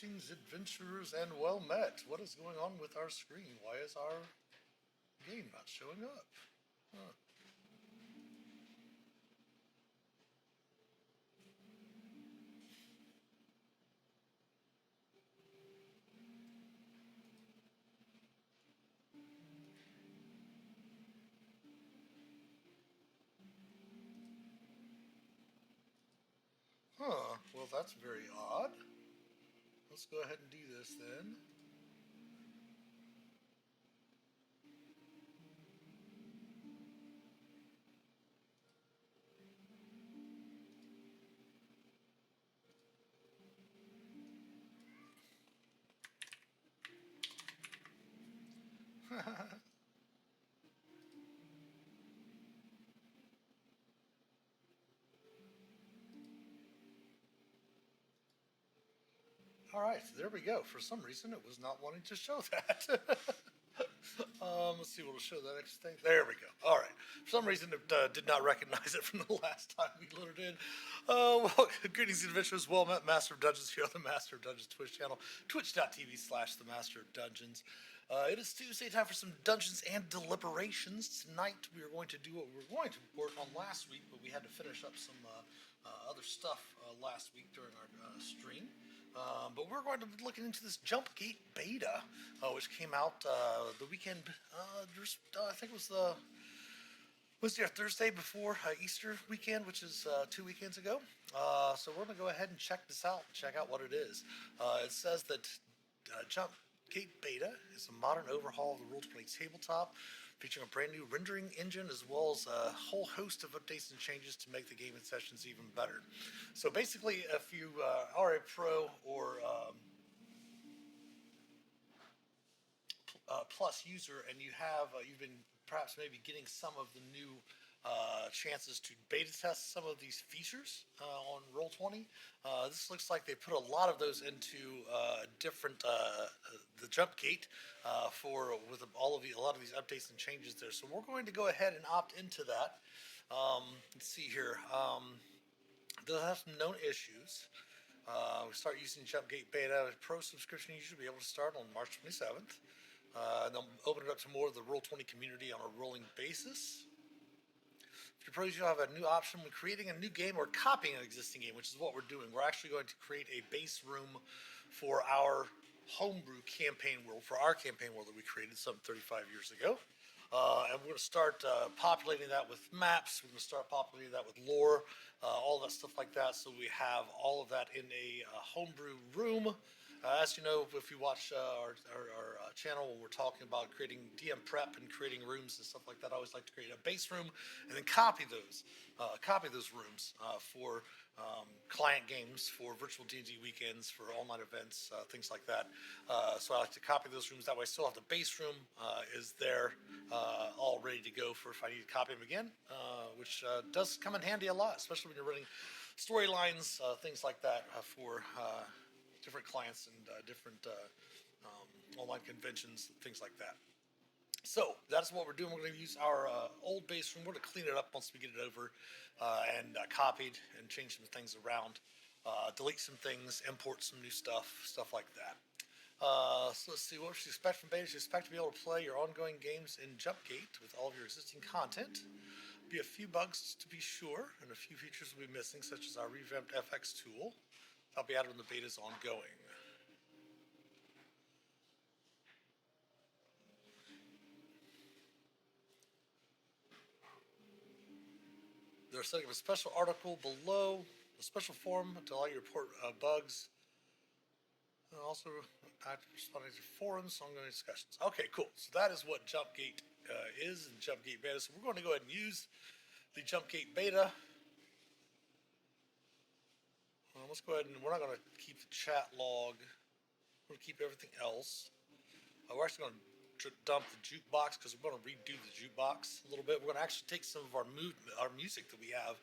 Greetings, adventurers, and well met. What is going on with our screen? Why is our game not showing up? Huh. Huh. Well, that's very odd. Let's go ahead and do this then. All right, there we go. For some reason, it was not wanting to show that. Let's see, we'll show that next thing. There we go. All right. For some reason, it did not recognize it from the last time we loaded in. Well, greetings, adventurers. Well met, Master of Dungeons here on the Master of Dungeons Twitch channel, twitch.tv/the Master of Dungeons. It is Tuesday, time for some Dungeons and Deliberations. Tonight, we are going to do what we were going to work on last week, but we had to finish up some other stuff last week during our stream. But we're going to be looking into this Jumpgate beta, which came out the weekend. I think it was the Wednesday or Thursday before Easter weekend, which is 2 weekends ago. So we're going to go ahead and check this out. Check out what it is. It says that Jumpgate beta is a modern overhaul of the Roll20 tabletop, featuring a brand new rendering engine as well as a whole host of updates and changes to make the game and sessions even better. So basically, if you are a pro or plus user and you've been perhaps maybe getting some of the new chances to beta test some of these features on Roll20. This looks like they put a lot of those into different the Jumpgate with a lot of these updates and changes there. So we're going to go ahead and opt into that. Let's see here. They'll have some known issues. We start using Jumpgate Beta. Pro subscription you should be able to start on March 27th. And they'll open it up to more of the Roll20 community on a rolling basis. If you're pros, you'll have a new option when creating a new game or copying an existing game, which is what we're doing. We're actually going to create a base room for our homebrew campaign world, for our campaign world that we created some 35 years ago. And we're going to start populating that with maps. We're going to start populating that with lore, all that stuff like that. So we have all of that in a homebrew room. As you know, if you watch our channel when we're talking about creating DM prep and creating rooms and stuff like that, I always like to create a base room and then copy those rooms for client games, for virtual D&D weekends, for online events, things like that. So I like to copy those rooms. That way I still have the base room is there all ready to go for if I need to copy them again, which does come in handy a lot, especially when you're running storylines, things like that for different clients and different online conventions, things like that. So that's what we're doing. We're going to use our old base room. We're going to clean it up once we get it over and copied and change some things around, delete some things, import some new stuff like that. So let's see, what you expect from beta. You expect to be able to play your ongoing games in Jumpgate with all of your existing content. Be a few bugs to be sure, and a few features will be missing, such as our revamped FX tool. That'll be added when the beta is ongoing. They're setting up a special article below, a special forum to allow you to report bugs. And also responding to forums, ongoing discussions. Okay, cool. So that is what Jumpgate is in Jumpgate Beta. So we're going to go ahead and use the Jumpgate Beta. Let's go ahead and we're not going to keep the chat log. We're going to keep everything else. We're actually going to dump the jukebox because we're going to redo the jukebox a little bit. We're going to actually take some of our music that we have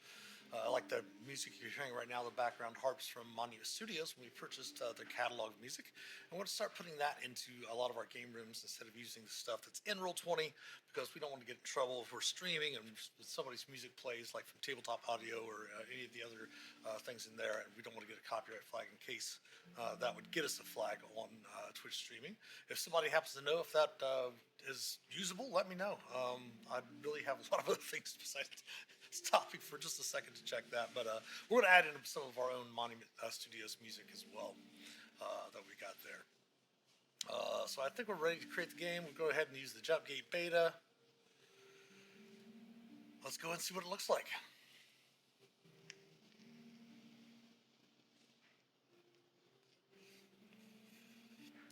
Like the music you're hearing right now, the background harps from Monument Studios when we purchased their catalog of music. And we're going to start putting that into a lot of our game rooms instead of using the stuff that's in Roll20 because we don't want to get in trouble if we're streaming and somebody's music plays like from tabletop audio or any of the other things in there, and we don't want to get a copyright flag in case that would get us a flag on Twitch streaming. If somebody happens to know if that is usable, let me know. I really have a lot of other things besides stopping for just a second to check that, but we're going to add in some of our own Monument Studios music as well that we got there. So I think we're ready to create the game. We'll go ahead and use the Jumpgate beta. Let's go and see what it looks like.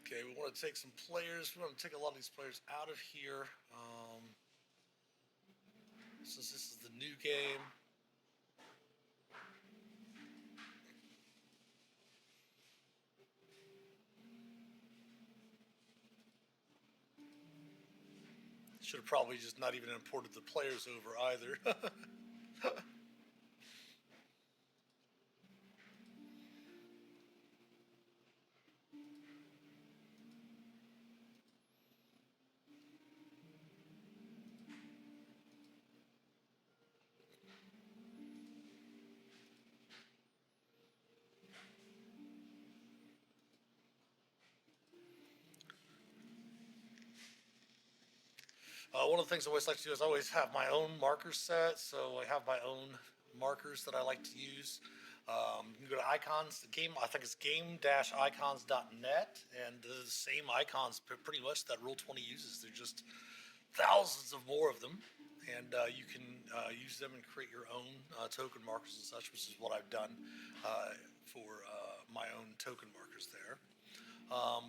Okay, we want to take some players. We want to take a lot of these players out of here. Since this is the new game. Should have probably just not even imported the players over either. One of the things I always like to do is I always have my own marker set, so I have my own markers that I like to use. You can go to icons, the game, I think it's game-icons.net, and the same icons pretty much that Roll20 uses. They're just thousands of more of them, and you can use them and create your own token markers and such, which is what I've done for my own token markers there.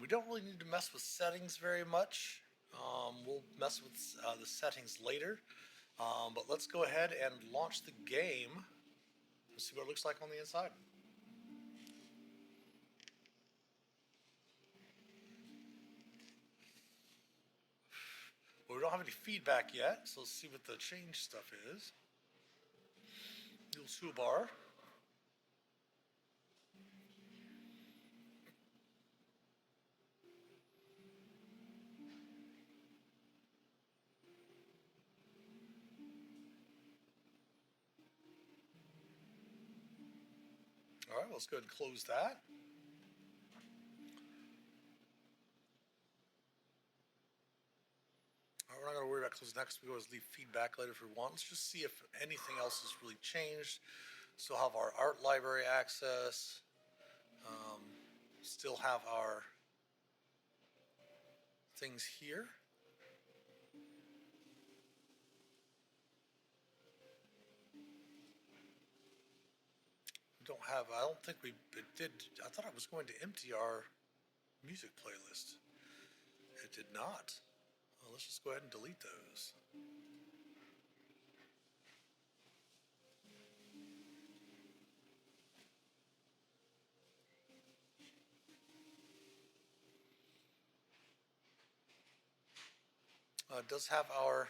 We don't really need to mess with settings very much. We'll mess with the settings later, but let's go ahead and launch the game and see what it looks like on the inside. Well, we don't have any feedback yet, so let's see what the change stuff is. Little toolbar. All right, let's go ahead and close that. All right, we're not going to worry about closing that because we always leave feedback later if we want. Let's just see if anything else has really changed. Still have our art library access. Still have our things here. I don't think we did. I thought I was going to empty our music playlist. It did not. Well, let's just go ahead and delete those. It does have our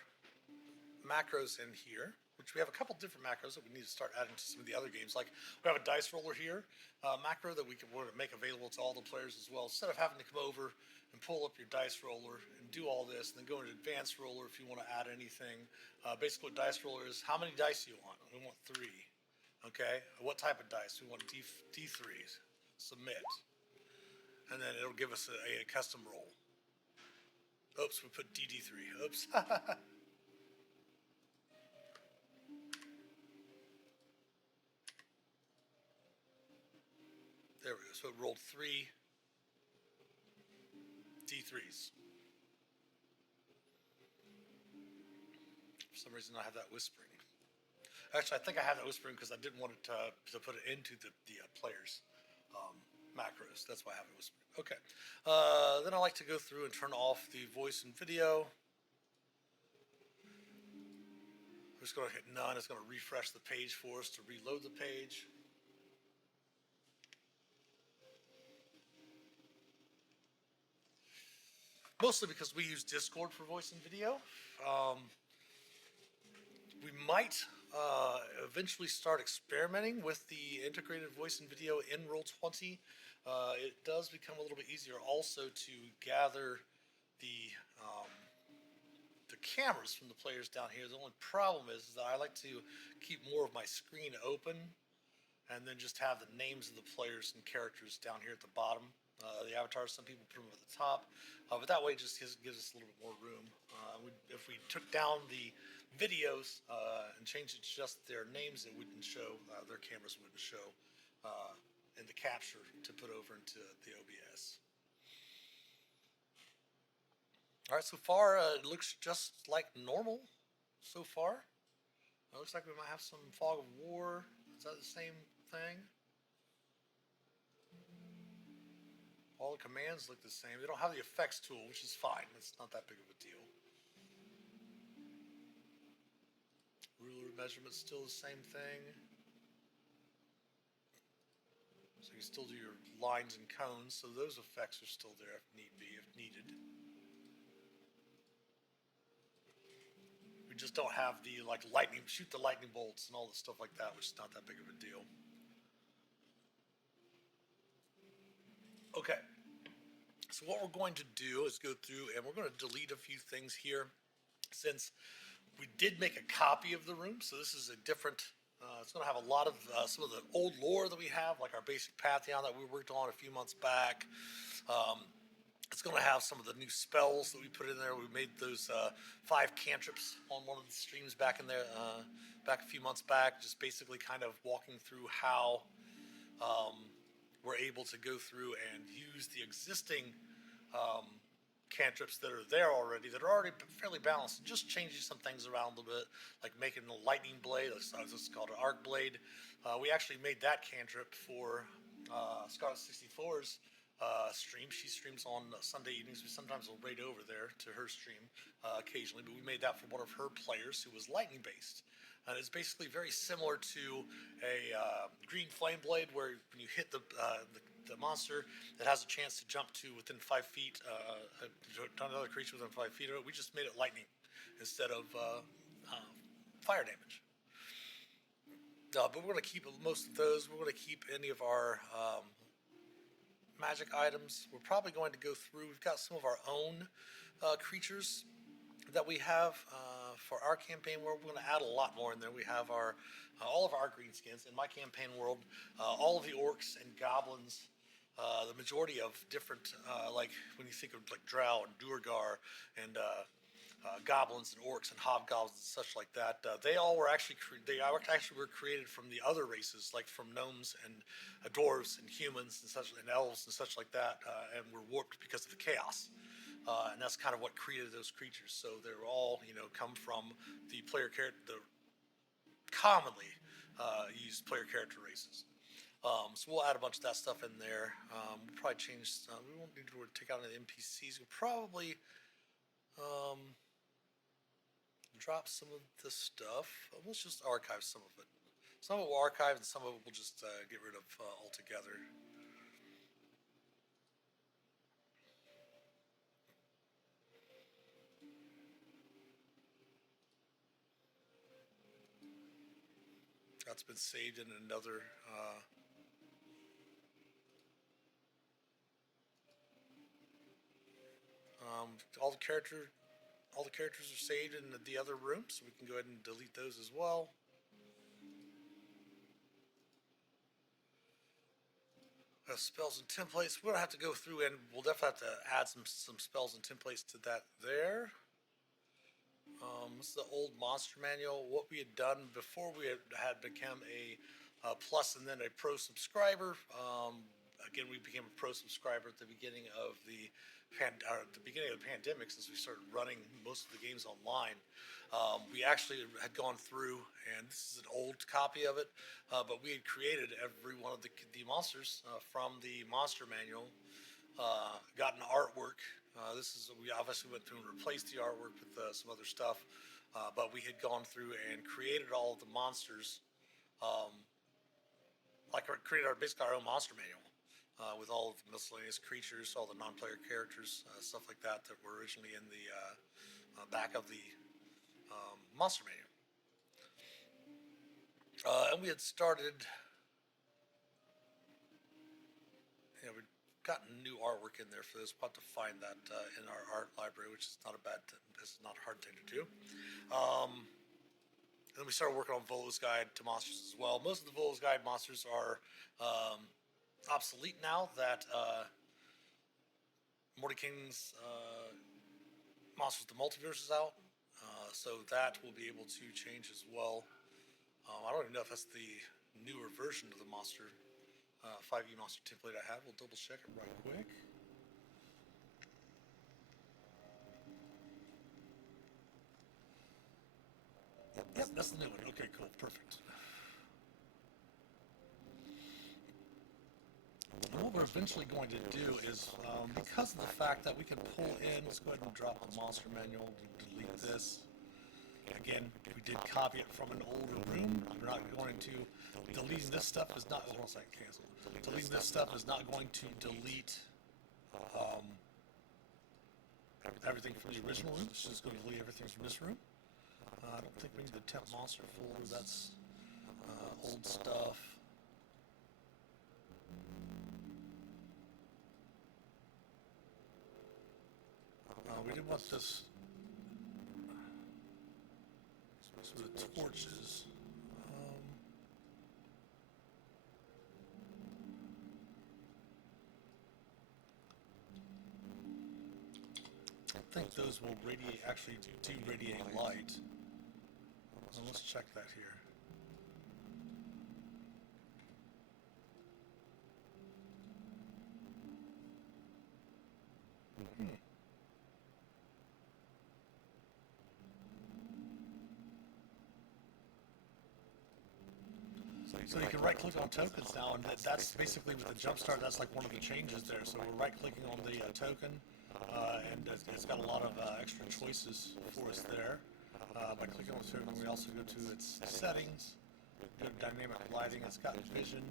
macros in here, which we have a couple different macros that we need to start adding to some of the other games. Like we have a dice roller here, macro that we can make available to all the players as well. Instead of having to come over and pull up your dice roller and do all this, and then go into advanced roller if you want to add anything. Basically, what dice roller is, how many dice do you want? We want 3. Okay, what type of dice? We want D3s. Submit, and then it'll give us a custom roll. Oops, we put DD3. Oops. There we go. So it rolled 3 D3s. For some reason, I have that whispering. Actually, I think I have that whispering because I didn't want it to put it into the players' macros. That's why I have it whispering. Okay. Then I like to go through and turn off the voice and video. I'm just going to hit none. It's going to refresh the page for us to reload the page. Mostly because we use Discord for voice and video. We might eventually start experimenting with the integrated voice and video in Roll20, it does become a little bit easier also to gather the um, the cameras from the players down here. The only problem is that I like to keep more of my screen open and then just have the names of the players and characters down here at the bottom. The avatars, some people put them at the top, but that way it just gives us a little bit more room. If we took down the videos and changed it to just their names, it wouldn't show, their cameras wouldn't show in the capture to put over into the OBS. All right, so far it looks just like normal so far. It looks like we might have some fog of war. Is that the same thing? All the commands look the same. They don't have the effects tool, which is fine. It's not that big of a deal. Ruler measurements still the same thing. So you still do your lines and cones, so those effects are still there if need be, if needed. We just don't have the like lightning, shoot the lightning bolts and all the stuff like that, which is not that big of a deal. Okay, so what we're going to do is go through and we're going to delete a few things here since we did make a copy of the room. So this is a different, it's going to have a lot of some of the old lore that we have, like our basic Pantheon that we worked on a few months back. It's going to have some of the new spells that we put in there. We made those 5 cantrips on one of the streams back in there, back a few months back, just basically kind of walking through how we're able to go through and use the existing cantrips that are there already, that are already fairly balanced, and just changing some things around a little bit, like making a lightning blade. This is called an arc blade. We actually made that cantrip for Scarlet 64's stream. She streams on Sunday evenings. We sometimes will raid over there to her stream occasionally, but we made that for one of her players who was lightning based. And it's basically very similar to a green flame blade, where when you hit the monster, it has a chance to jump to within 5 feet, another creature within 5 feet of it. We just made it lightning instead of fire damage. But we're going to keep most of those. We're going to keep any of our magic items. We're probably going to go through. We've got some of our own creatures that we have for our campaign world. We're going to add a lot more in there. We have our all of our green skins in my campaign world. All of the orcs and goblins. The majority of different, like when you think of like Drow and Duergar and goblins and orcs and hobgoblins and such like that, they all were actually were created from the other races, like from gnomes and dwarves and humans and such, and elves and such like that, and were warped because of the chaos. And that's kind of what created those creatures. So they're all, come from the player character, the commonly used player character races. So we'll add a bunch of that stuff in there. We'll probably change. We won't need to take out any NPCs. We'll probably drop some of the stuff. Let's just archive some of it. Some of it we'll archive, and some of it we'll just get rid of altogether. That's been saved in another. All the characters are saved in the other room, so we can go ahead and delete those as well. Spells and templates. We're gonna have to go through, and we'll definitely have to add some spells and templates to that there. This is the old monster manual. What we had done before we had become a plus and then a pro subscriber. Again, we became a pro subscriber at the beginning of the pandemic, since we started running most of the games online. We actually had gone through, and this is an old copy of it, but we had created every one of the monsters from the monster manual, gotten artwork. We obviously went through and replaced the artwork with some other stuff, but we had gone through and created all of the monsters, created basically our own monster manual. With all of the miscellaneous creatures, all the non-player characters, stuff like that were originally in the back of the monster manual. And we had started, we'd gotten new artwork in there for this. We'll have to find that in our art library, which is not a bad, this is not a hard thing to do. And then we started working on Volo's Guide to Monsters as well. Most of the Volo's Guide monsters are obsolete now that Morty King's Monsters of the Multiverse is out. So that will be able to change as well. I don't even know if that's the newer version of the monster 5e monster template I have. We'll double check it right quick. Yep, that's the new one. Okay, cool, perfect. And what we're eventually going to do is, because of the fact that we can pull in, let's go ahead and drop the monster manual, delete this. Again, we did copy it from an older room. We're not going to, deleting this stuff is not, hold on a second, cancel. Deleting this stuff is not going to delete everything from the original room. It's just going to delete everything from this room. I don't think we need the temp monster folder. That's old stuff. We did want this. So the torches. I think those will radiate, actually do radiate light. So let's check that here. So you can right-click on tokens now, and that's basically with the jumpstart. That's like one of the changes there. So we're right-clicking on the token, and it's got a lot of extra choices for us there. By clicking on the token, we also go to its settings, go to dynamic lighting. It's got vision,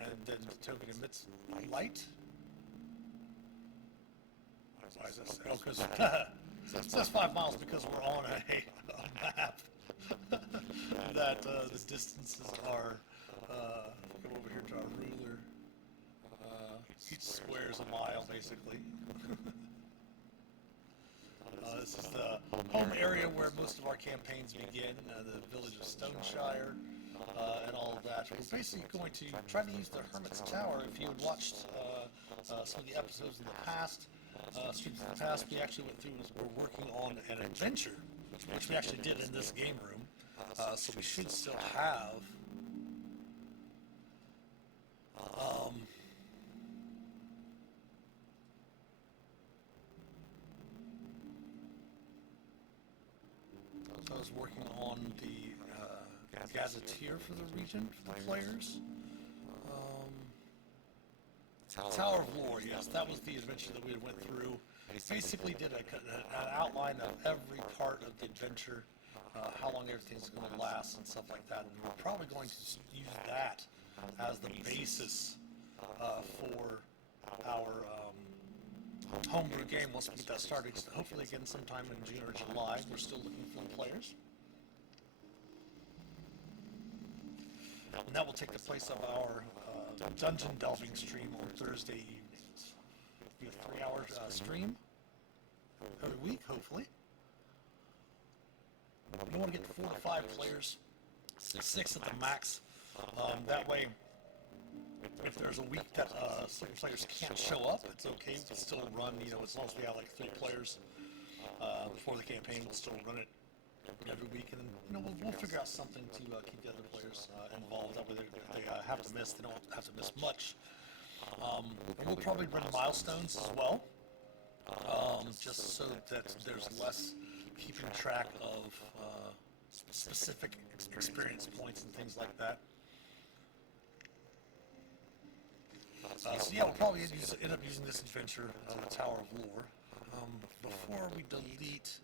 and then the token emits light. Why is this? Oh, because it says 5 miles because we're on a map. That the distances are, come over here to our ruler, each square is a mile basically. This is the home area where most of our campaigns begin, the village of Stoneshire, and all of that. We're basically going to try to use the Hermit's Tower. If you had watched some of the episodes in the past, streams in the past, we actually went through and we're working on an adventure, which we actually did in this game room. So we should still have I was working on the gazetteer for the region for the players. Tower of Lore, yes, that was the adventure that we went through. Basically did an outline of every part of the adventure. How long everything's going to last and stuff like that. And we're probably going to use that as the basis for our homebrew game once we get that started. Hopefully again sometime in June or July. We're still looking for the players. And that will take the place of our dungeon delving stream on Thursday evenings. It'll be a 3-hour stream every week, hopefully. We want to get 4 to 5 players, 6 at the max. That way, if there's a week that some players can't show up, it's okay. We can still run, as long as we have like 3 players before the campaign, we'll still run it every week. And then, we'll figure out something to keep the other players involved. That way they have to miss, they don't have to miss much. And we'll probably run milestones as well, just so that there's less keeping track of specific experience points and things like that. So yeah, we'll probably end up using this adventure, the Tower of Lore. Before we delete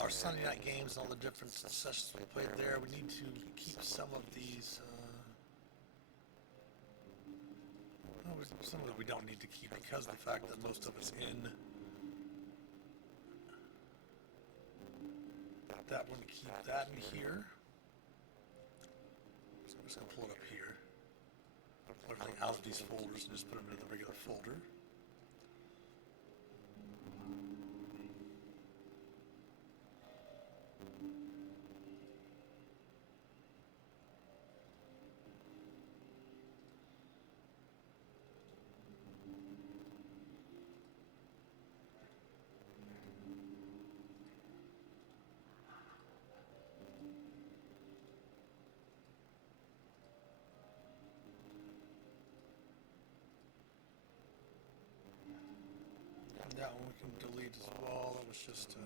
our Sunday night games and all the different sessions we played there, we need to keep some of these. Some of it we don't need to keep because of the fact that most of it's in. That one, keep that in here. just gonna pull it up here. Everything out of these folders and just put them into the regular folder. That one we can delete as well. That was just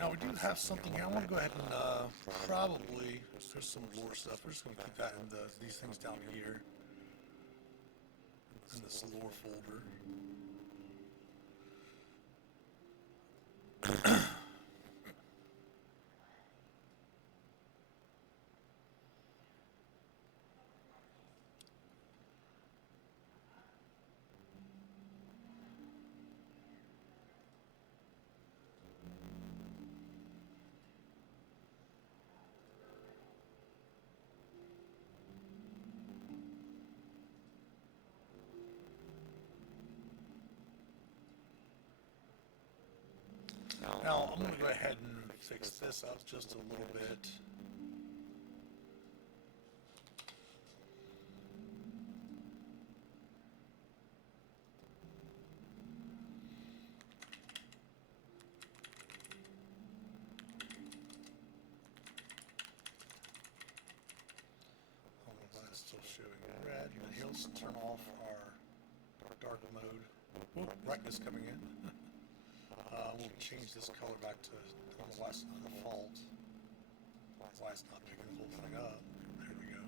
now we do have something here. I want to go ahead and probably, there's some lore stuff. We're just going to keep that in these things down here in this lore folder. Now, I'm going to go ahead and fix this up just a little bit. I don't know why it's still showing red. And he'll turn off our dark mode. Oh, brightness coming in. We'll change this color back to why it's not default. Why it's not picking the whole thing up. There we go.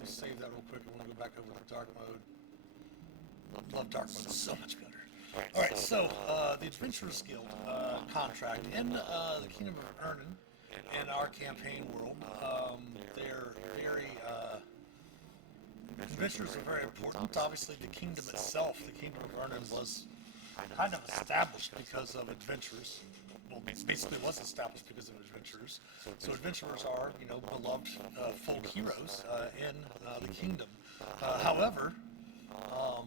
Let's save that real quick. I want to go back over to dark mode. Love dark mode so much better. Alright, so the Adventurers Guild contract in the Kingdom of Ernin. In our campaign world, they're very, adventures are very important. Obviously, the kingdom itself, the Kingdom of Ernin, was kind of established because of adventurers. Well, it basically was established because of adventurers. So adventurers are, you know, beloved folk heroes in the kingdom. However, I'll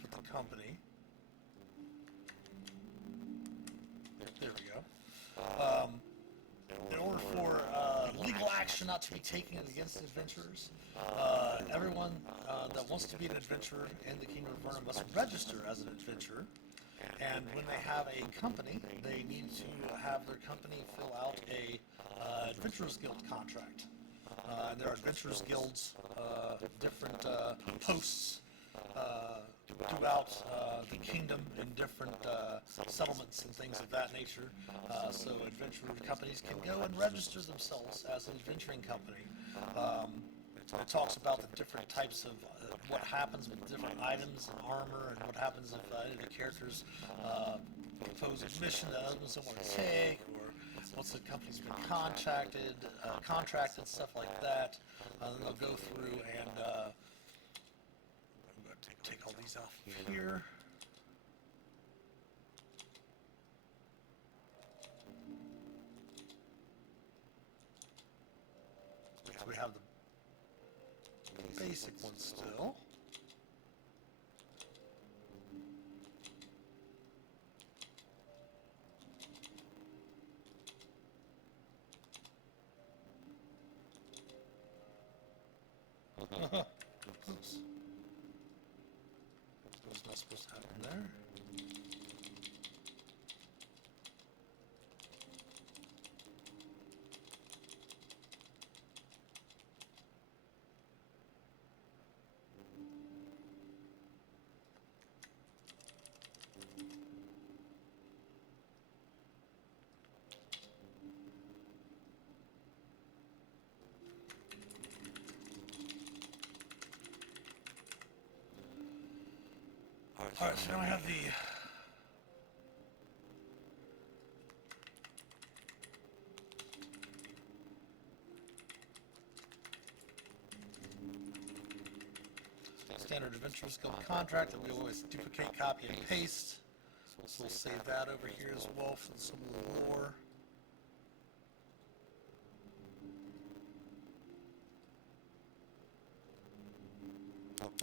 put the company. There we go. In order for legal action not to be taken against adventurers, everyone that wants to be an adventurer in the Kingdom of Vernon must register as an adventurer. And when they have a company, they need to have their company fill out a Adventurers Guild contract. And there are Adventurers Guilds, different posts throughout the kingdom in different settlements and things of that nature. So adventurer companies can go and register themselves as an adventuring company. It talks about the different types of what happens with different items and armor, and what happens if any of the characters propose a mission that others don't want to take, or once the company's been contracted, stuff like that. Then they'll go through and I'm going to take all these off here. So we have the basic one still. Oops. That was not supposed to happen there. Alright, so now I have the standard adventure skill contract that we always duplicate, copy, and paste. So we'll save that over here as well for some of the lore.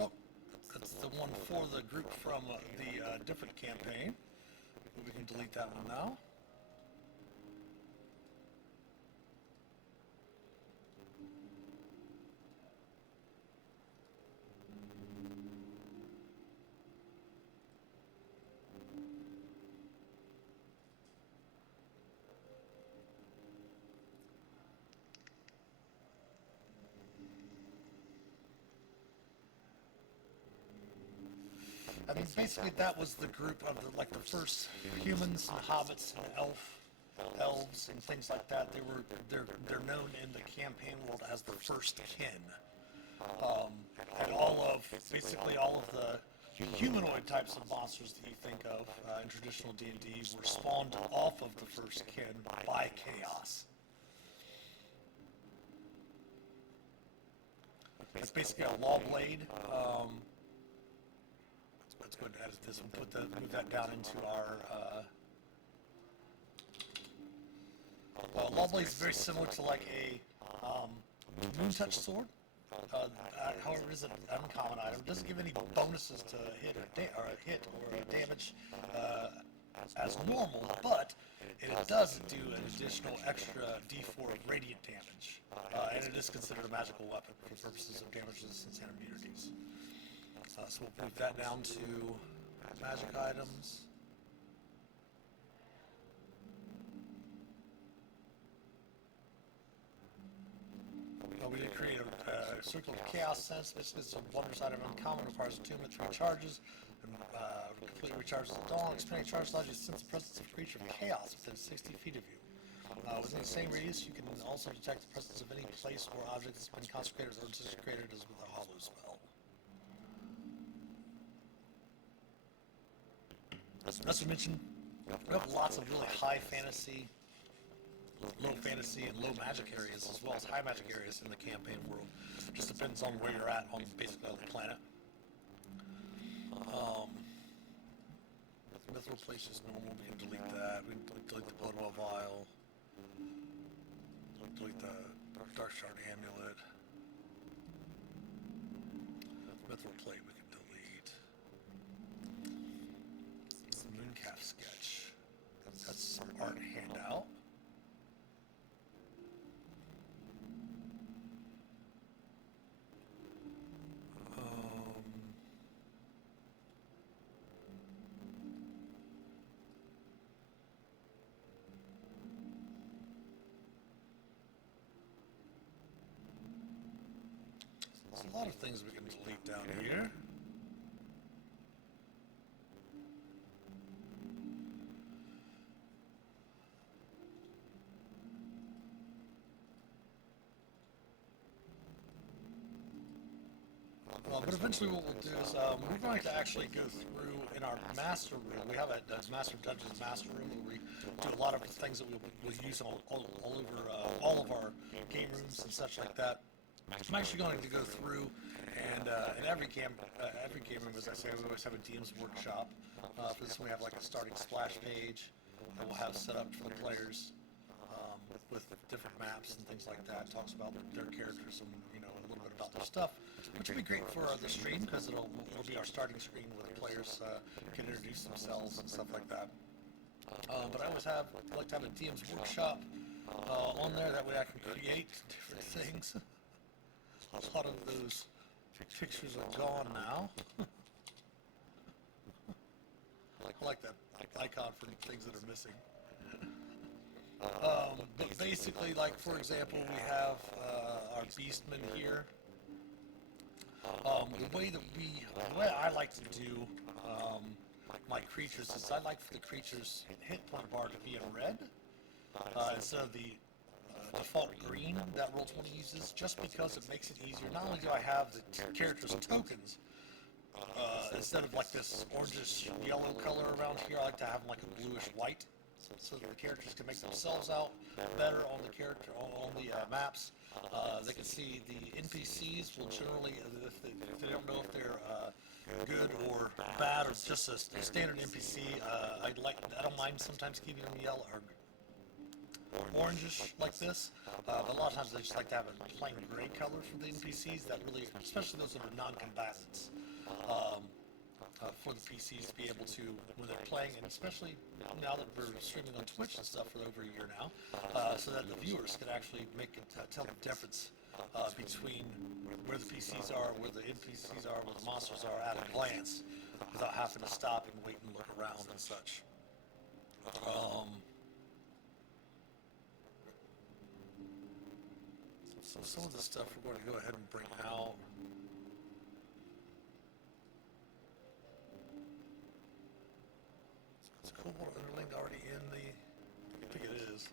Oh, that's the one for the group from the different campaign. We can delete that one now. I mean, basically that was the group of the, like the first humans and hobbits and elves and things like that. They're known in the campaign world as the first kin. And basically all of the humanoid types of monsters that you think of in traditional D&D were spawned off of the first kin by chaos. It's basically a law blade. Let's go ahead and edit this and move that down into our law blade is very similar to like a moon touch sword. However, it is an uncommon item. It doesn't give any bonuses to hit or damage as normal, but it does do an additional extra D4 of radiant damage, and it is considered a magical weapon for purposes of damage resistance and immunities. So we'll move that down to magic items. We did create a circle of chaos sense. Basically, it's a wondrous item uncommon, requires attunement, 3 charges, and completely recharges at dawn. Expending charge allows you to sense the presence of a creature of chaos within 60 feet of you. Within the same radius, you can also detect the presence of any place or object that's been consecrated or desecrated as with a hollow spell. As we mentioned, we have lots of really high fantasy, low fantasy, and low magic areas, as well as high magic areas in the campaign world. Just depends on where you're at on basically on the planet. Mithril place is normal. We can delete that. We can delete the Bloodwell Vial. Delete the Dark Shard Amulet. Mithril plate we can delete. Mooncalf sketch. That's some art handout. There's a lot of things we can delete down here. But eventually what we'll do is we're going to actually go through in our master room. We have a master dungeons master room where we do a lot of the things that we'll use all over all of our game rooms and such like that. I'm actually going to go through and in every game room, as I say, we always have a DM's workshop. For this one, we have like a starting splash page that we'll have set up for the players with different maps and things like that. It talks about their characters and a little bit about their stuff, which will be great for the stream because it'll be our starting screen where the players can introduce themselves and stuff like that. But I like to have a DM's workshop on there. That way I can create different things. A lot of those pictures are gone now. I like that icon for things that are missing. But basically, like for example, we have our beastmen here. The way I like to do my creatures is I like for the creatures' hit point bar to be in red instead of the default green that Roll20 uses, just because it makes it easier. Not only do I have the character's tokens Instead of like this orangish yellow color around here, I like to have like a bluish white, so that the characters can make themselves out better on the character on the maps. They can see the NPCs will generally, if they don't know if they're good or bad or just a standard NPC, I don't mind sometimes keeping them yellow or orangish like this, but a lot of times I just like to have a plain gray color for the NPCs that really, especially those that are non-combatants, for the PCs to be able to, when they're playing, and especially now that we're streaming on Twitch and stuff for over a year now, so that the viewers can actually tell the difference between where the PCs are, where the NPCs are, where the monsters are at a glance, without having to stop and wait and look around and such. So some of the stuff we're going to go ahead and bring out. It's Cobalt Underling already in the, I think it is.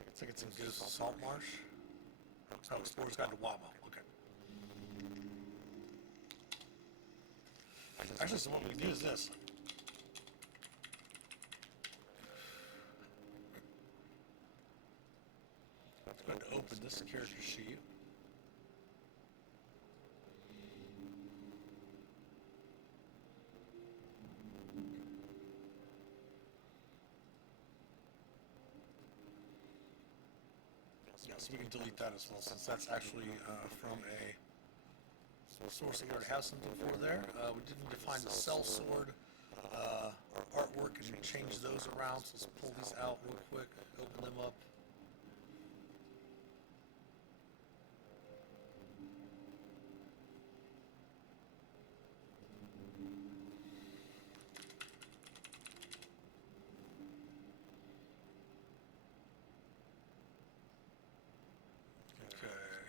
I think it's in Ghost Salt Marsh. Oh, Explorer's Guide to Wama, okay. Actually, so what we can do is this. I'm going to open this character sheet. Yeah, so we can delete that as well, since that's actually from a source that we already have something for there. We did need to find the cell sword artwork and change those around, so let's pull these out real quick, open them up.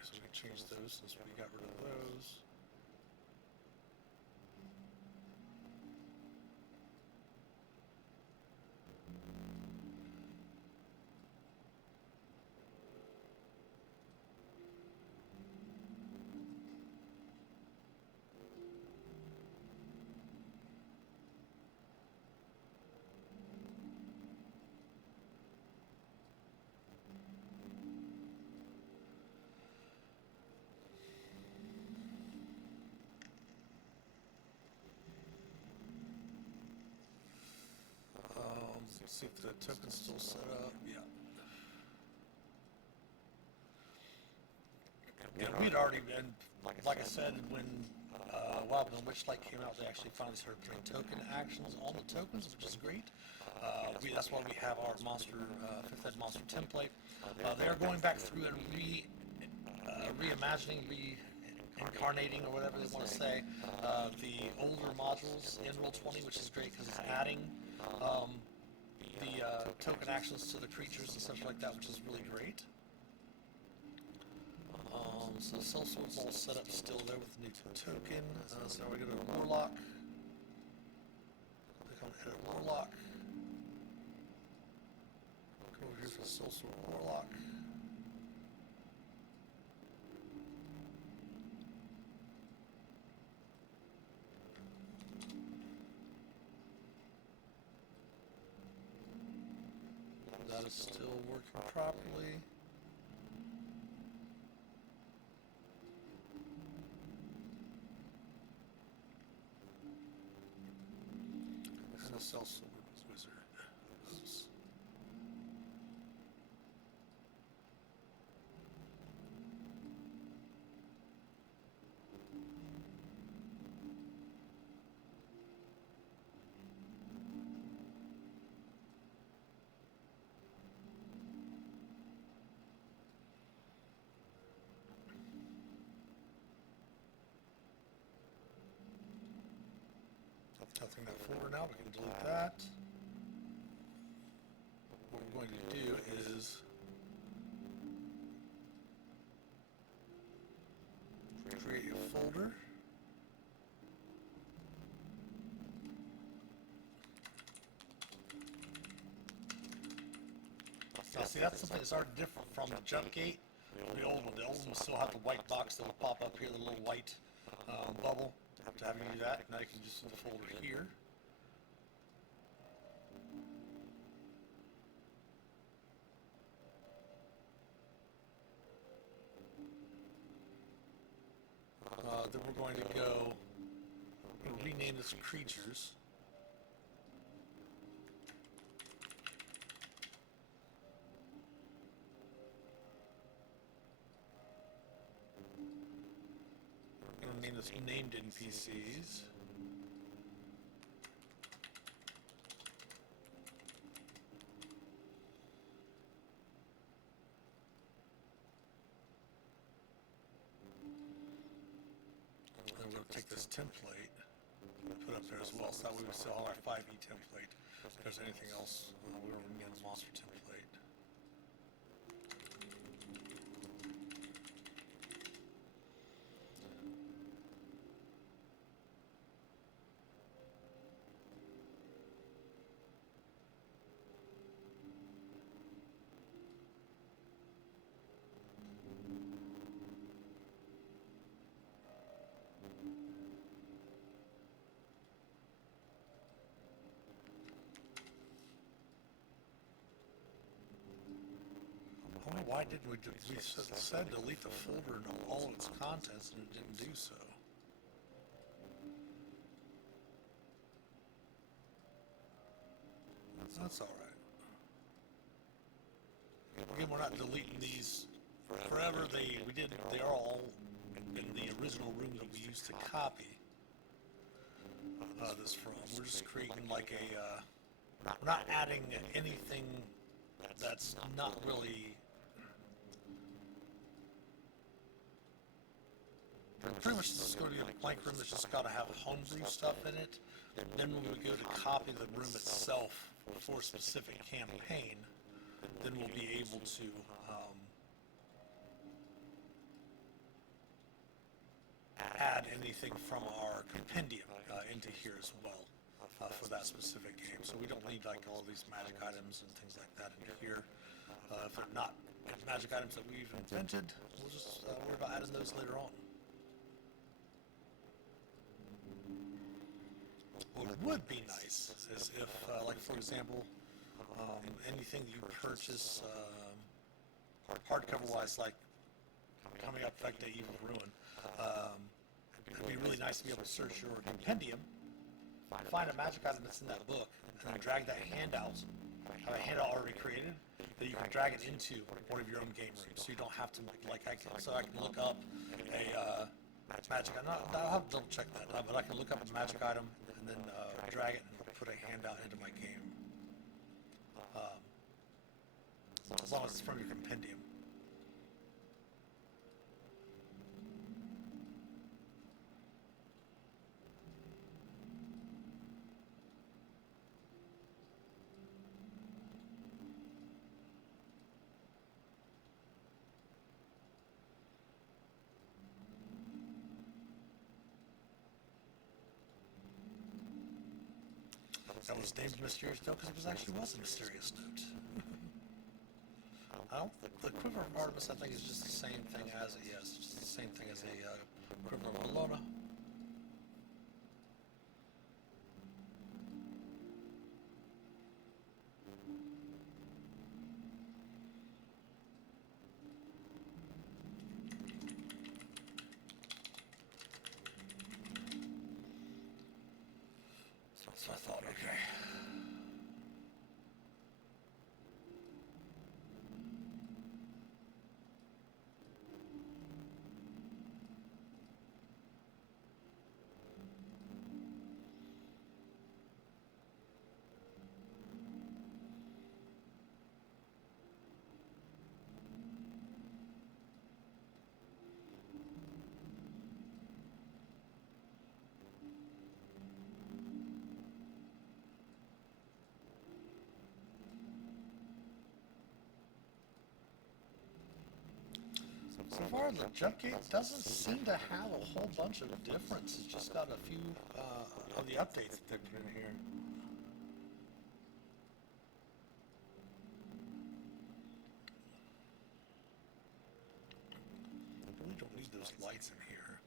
So we can change those since we got rid of those. Let's see if the token's still set up. Yeah. Yeah, we'd already been, like I said, when Wild and Witchlight came out, they actually finally started putting token actions on the tokens, which is great. That's why we have our monster, 5th Ed monster template. They are going back through and reimagining, reincarnating, or whatever they want to say, the older modules in Roll20, which is great because it's adding the token actions to the creatures and such like that, which is really great. So the cell sword's all set up still there with the new token. So now we go to Warlock. Click on Edit Warlock. Go over here for the cell sword Warlock. That is still working properly. And the cell sword wizard. Oops. Nothing that folder now, we can delete that. What we're going to do is create a folder. Now see, that's something that's already different from the Jumpgate, the old one. The old one will still have the white box that will pop up here, the little white bubble. to have you do that. Now you can just do the folder here. Then we're going to go and rename this creatures. We're going to name this named NPCs. Take this template, put up there as well, so that way we still have our 5e template. If there's anything else, we don't need a monster template. I don't know why didn't we said delete the folder and all of its contents and it didn't do so. That's alright. Again, we're not deleting these forever. They are all in the original room that we used to copy this from. We're just creating like a, we're not adding anything that's not really, pretty much this is going to be a blank room that's just got to have homebrew stuff in it. Then when we go to copy the room itself for a specific campaign, then we'll be able to add anything from our compendium into here as well for that specific game. So we don't need like all these magic items and things like that in here. If they're not magic items that we've invented, we'll just worry about adding those later on. What would be nice is if, like for example, anything that you purchase hardcover-wise, like coming up like the Evil Ruin, it'd be really nice to be able to search your compendium, find a magic item that's in that book, and then drag that handout, have a handout already created, that you can drag it into one of your own game rooms. So you don't have to, like, I can look up a magic item. I'll have to double check that, but I can look up a magic item and then drag it and put a handout into my game. As long as it's from your compendium. That was named Mysterious Note because it actually was a mysterious note. The Quiver of Artemis, I think, is just the same thing as just the same thing as a Quiver of Bellona. So I thought, okay. So far, the Jumpgate doesn't seem to have a whole bunch of difference. It's just got a few of the updates that they put in here. I really don't need those lights in here.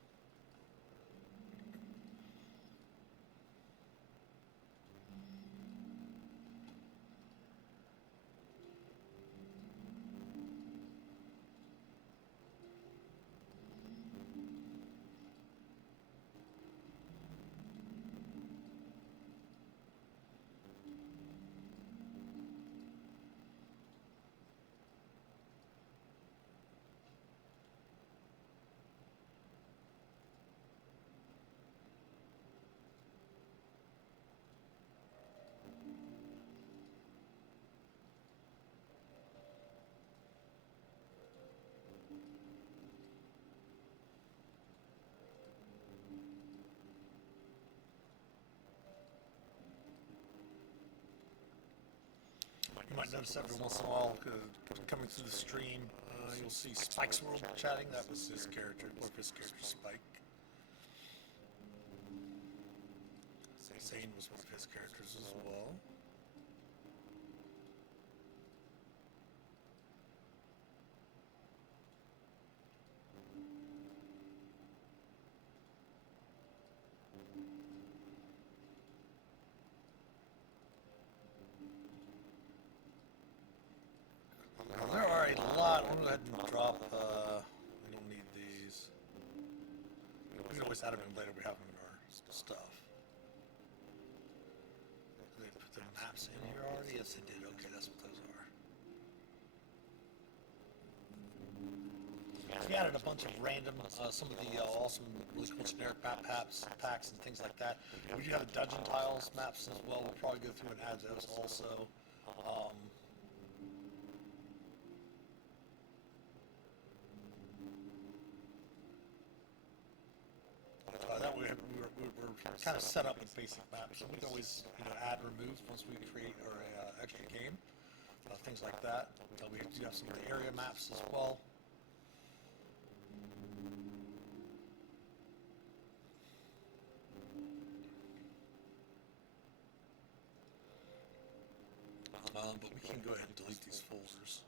might notice every once in a while, coming through the stream, you'll see Spike's World chatting. That was his character, or his character Spike. Zane was one of his characters as well. There are a lot. I'm going to go ahead and drop. We don't need these. We can always add them in later. We have them in our stuff. They put the maps in here already? Yes, they did. Okay, that's what those are. We added a bunch of random, some of the awesome, really cool generic map packs and things like that. We do have dungeon tiles maps as well. We'll probably go through and add those also. That way we're kind of set up with basic maps, so we can always add or remove once we create our extra game, things like that. We do have some of the area maps as well. But we can go ahead and delete these folders.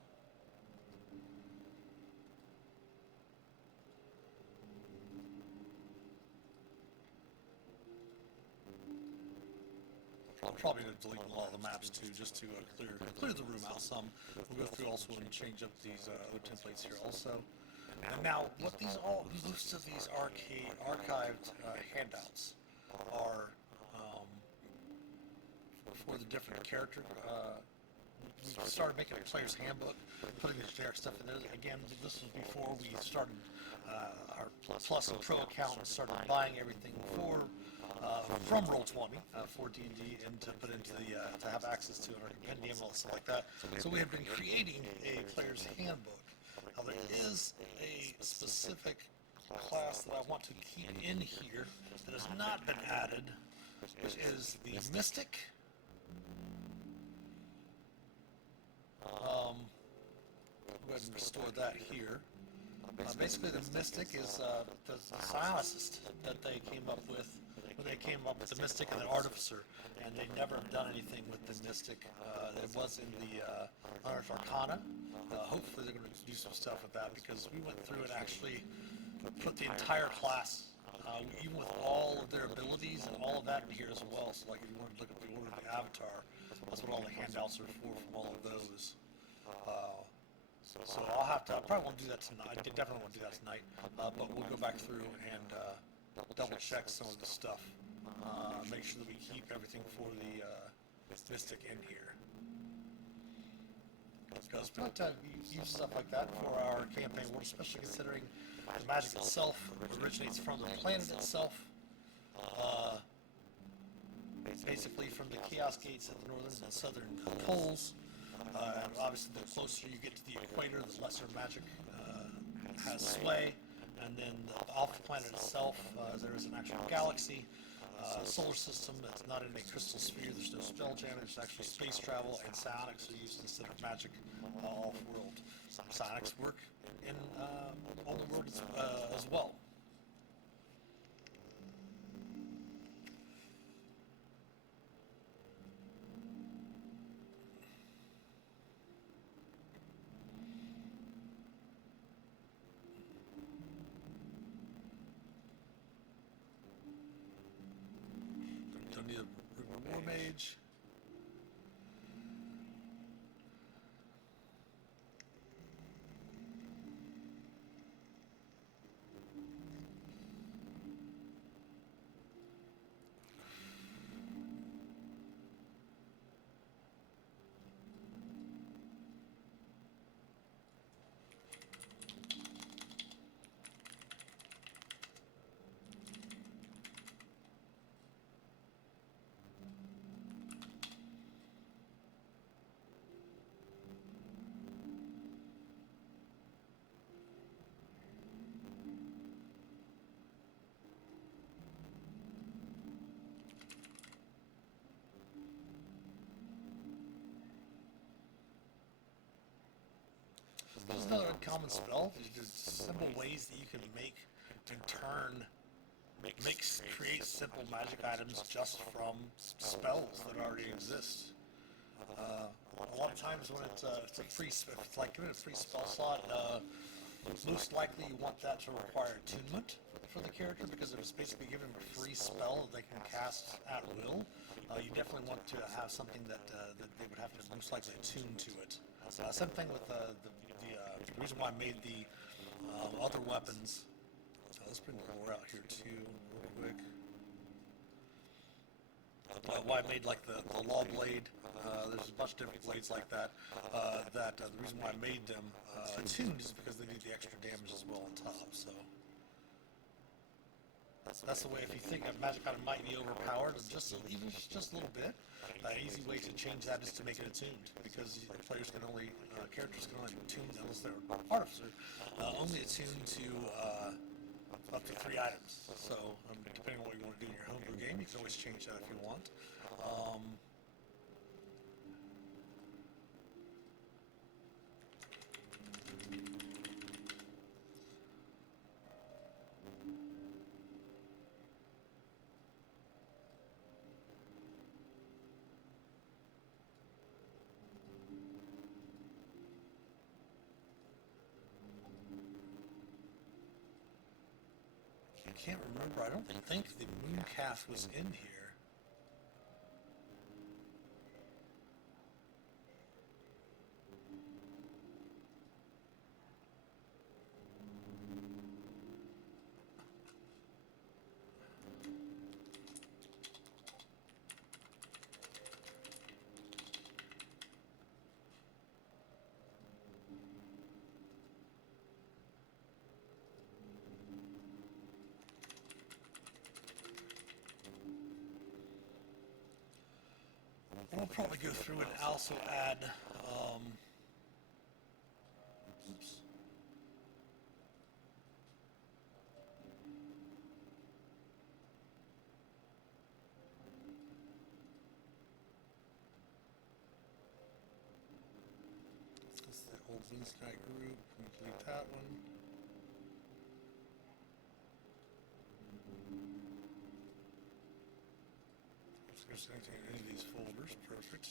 I'm probably going to delete a lot of the maps too, just to clear the room out some. We'll go through also and change up these other templates here also. And now, what most of these archived handouts are for the different character. We started making a player's handbook, putting the generic stuff in there. Again, this was before we started our Plus and Pro account and started buying everything from Roll20 for D&D and to put into the to have access to our compendium and all stuff like that. So we have been creating a player's handbook. Now there is a specific class that I want to keep in here that has not been added, which is the Mystic. Go ahead and restore that here. Basically, the Mystic is the psionicist that they came up with when they came up with the Mystic and the Artificer, and they never have done anything with the Mystic. It was in the Unearthed Arcana. Hopefully, they're going to do some stuff with that because we went through and actually put the entire class, even with all of their abilities and all of that in here as well. So, like, if you want to look at the order of the Avatar, that's what all the handouts are for from all of those. So I'll have to, I probably won't do that tonight. I definitely won't do that tonight, but we'll go back through and double check some of the stuff. Make sure that we keep everything for the Mystic in here. Because we like to use stuff like that for our campaign world, especially considering the magic itself originates from the planet itself. Basically from the Chaos Gates at the northern and southern poles. And obviously, the closer you get to the equator, the lesser magic has sway. And then off the planet itself, there is an actual galaxy, solar system that's not in a crystal sphere. There's no spell jam. There's actually space travel, and psionics are used instead of magic off-world. Psionics work on the world as well. Don't need a War Mage. Just another uncommon spell. There's simple ways that you can make and turn, create simple magic items just from spells that already exist. A lot of times when it's a free, if it's like given a free spell slot, most likely you want that to require attunement for the character, because if it's basically giving them a free spell that they can cast at will, you definitely want to have something that they would have to most likely attune to it. Same thing with the reason why I made the other weapons. Let's bring the lore out here too, real quick. Why I made like the law blade. There's a bunch of different blades like that. The reason why I made them attuned is because they need the extra damage as well on top. So that's the way. If you think a magic item might be overpowered, even if it's just a little bit, an easy way to change that is to make it attuned, because players can only characters can only attune, unless they're artificer, only attune to up to 3 items. So depending on what you want to do in your homebrew game, you can always change that if you want. I can't remember. I don't think the Mooncalf was in here. We'll probably go through and also add, oops. This is the old Winskite group. Let me delete that one. Just going to take any of these folders. Perfect.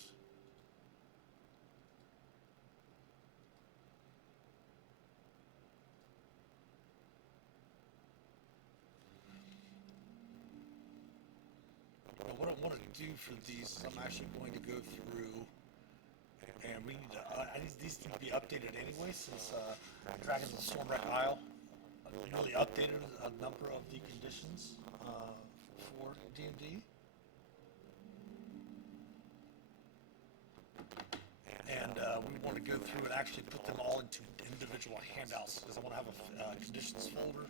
Now what I want to do for these is I'm actually going to go through, and we need to, these need to be updated anyway, since Dragons of Stormwreck Isle really updated a number of the conditions for D&D. And we want to go through and actually put them all into individual handouts, because I want to have a conditions folder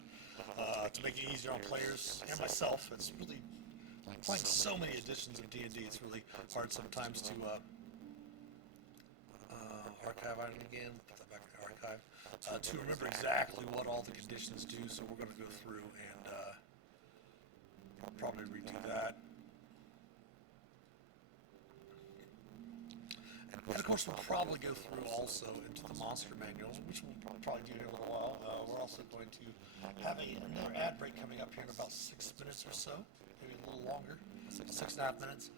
to make it easier on players and myself. It's really, playing so many editions of D&D, it's really hard sometimes to archive item again, put that back in the archive, to remember exactly what all the conditions do. So we're going to go through and probably redo that. And of course, we'll probably go through also into the monster manual, which we'll probably do here in a little while. We're also going to have another ad break coming up here in about 6 minutes or so, maybe a little longer, 6.5 minutes.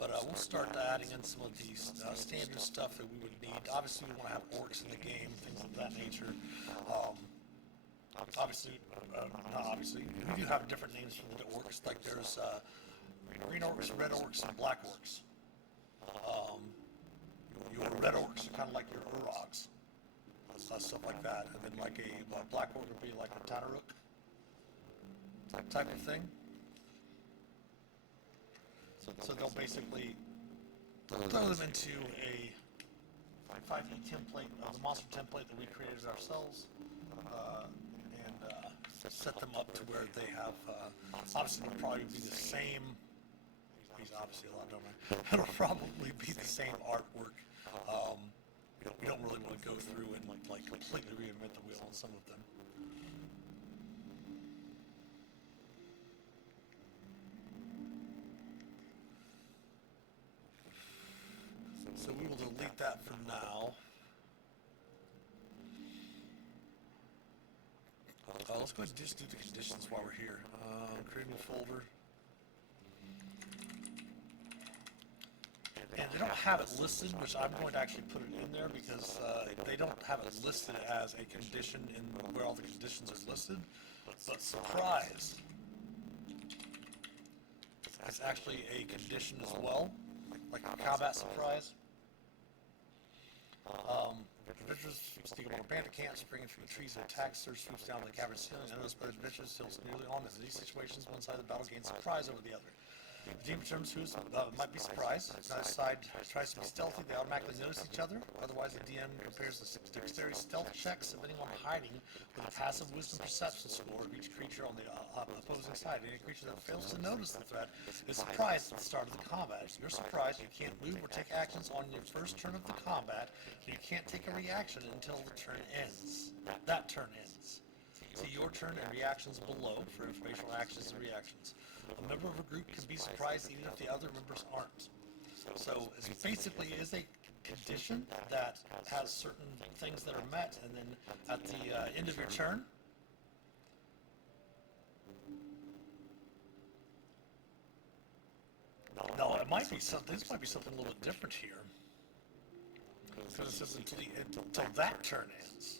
But we'll start adding in some of these standard stuff that we would need. Obviously, we want to have orcs in the game, things of that nature. Not obviously, we do have different names for the orcs. Like there's green orcs, red orcs, and black orcs. Your red orcs are kind of like your urogs, stuff like that, and then like a black orc would be like a Tanaruk type of thing. So they'll basically throw them into a 5e template, the monster template that we created ourselves, and set them up to where they have, obviously they'll probably be the same. He's obviously a lot dumber. It'll probably be the same artwork. We don't really want to go through and like completely reinvent the wheel on some of them. So we will delete that for now. let's go ahead and just do the conditions while we're here. Create a new folder. And they don't have it listed, which I'm going to actually put it in there because they don't have it listed as a condition in where all the conditions are listed. But surprise is actually a condition as well, like a combat surprise. Adventurers sneak aboard bandit camps, springing through the trees and attacks, surge swoops down the cavern ceiling, and those adventurers tilts nearly on. In these situations, one side of the battle gains surprise over the other. The team determines who might be surprised. If neither side tries to be stealthy, they automatically notice each other. Otherwise, the DM compares the dexterity stealth checks of anyone hiding with a passive wisdom perception score of each creature on the opposing side. Any creature that fails to notice the threat is surprised at the start of the combat. If you're surprised, you can't move or take actions on your first turn of the combat, and you can't take a reaction until the turn ends. That turn ends. See your turn and reactions below for informational actions and reactions. A member of a group can be surprised even if the other members aren't. So it basically is a condition that has certain things that are met, and then at the end of your turn, no, it might be something. This might be something a little bit different here, because it says until that turn ends.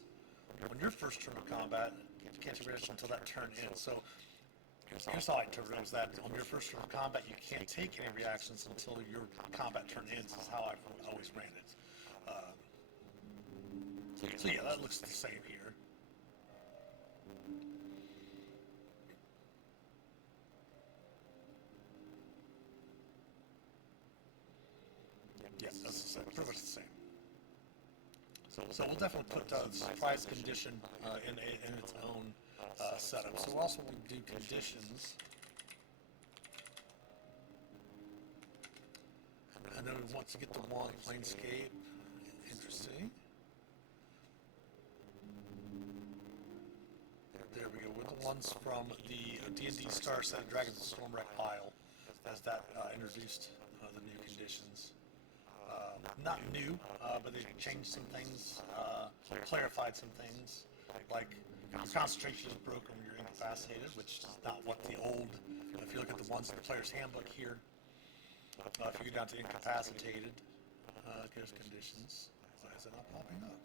On your first turn of combat, you can't take reaction until that turn ends. So here's how I interpret it: is that on your first turn of combat, you can't take any reactions until your combat turn ends. Is how I've always ran it. So yeah, that looks the same here. Yeah, that's the same, pretty much the same. So we'll definitely put the surprise condition in its own setup. So we're also going to do conditions. And then we want to get the one Planescape. Interesting. There we go. We're the ones from the D&D Star Set Dragons of Stormwreck pile, as that introduced the new conditions. Not new, but they changed some things, clarified some things, like your concentration is broken when you're incapacitated, which is not what the old, if you look at the ones in the player's handbook here, if you go down to incapacitated, there's conditions. Why is it not popping up?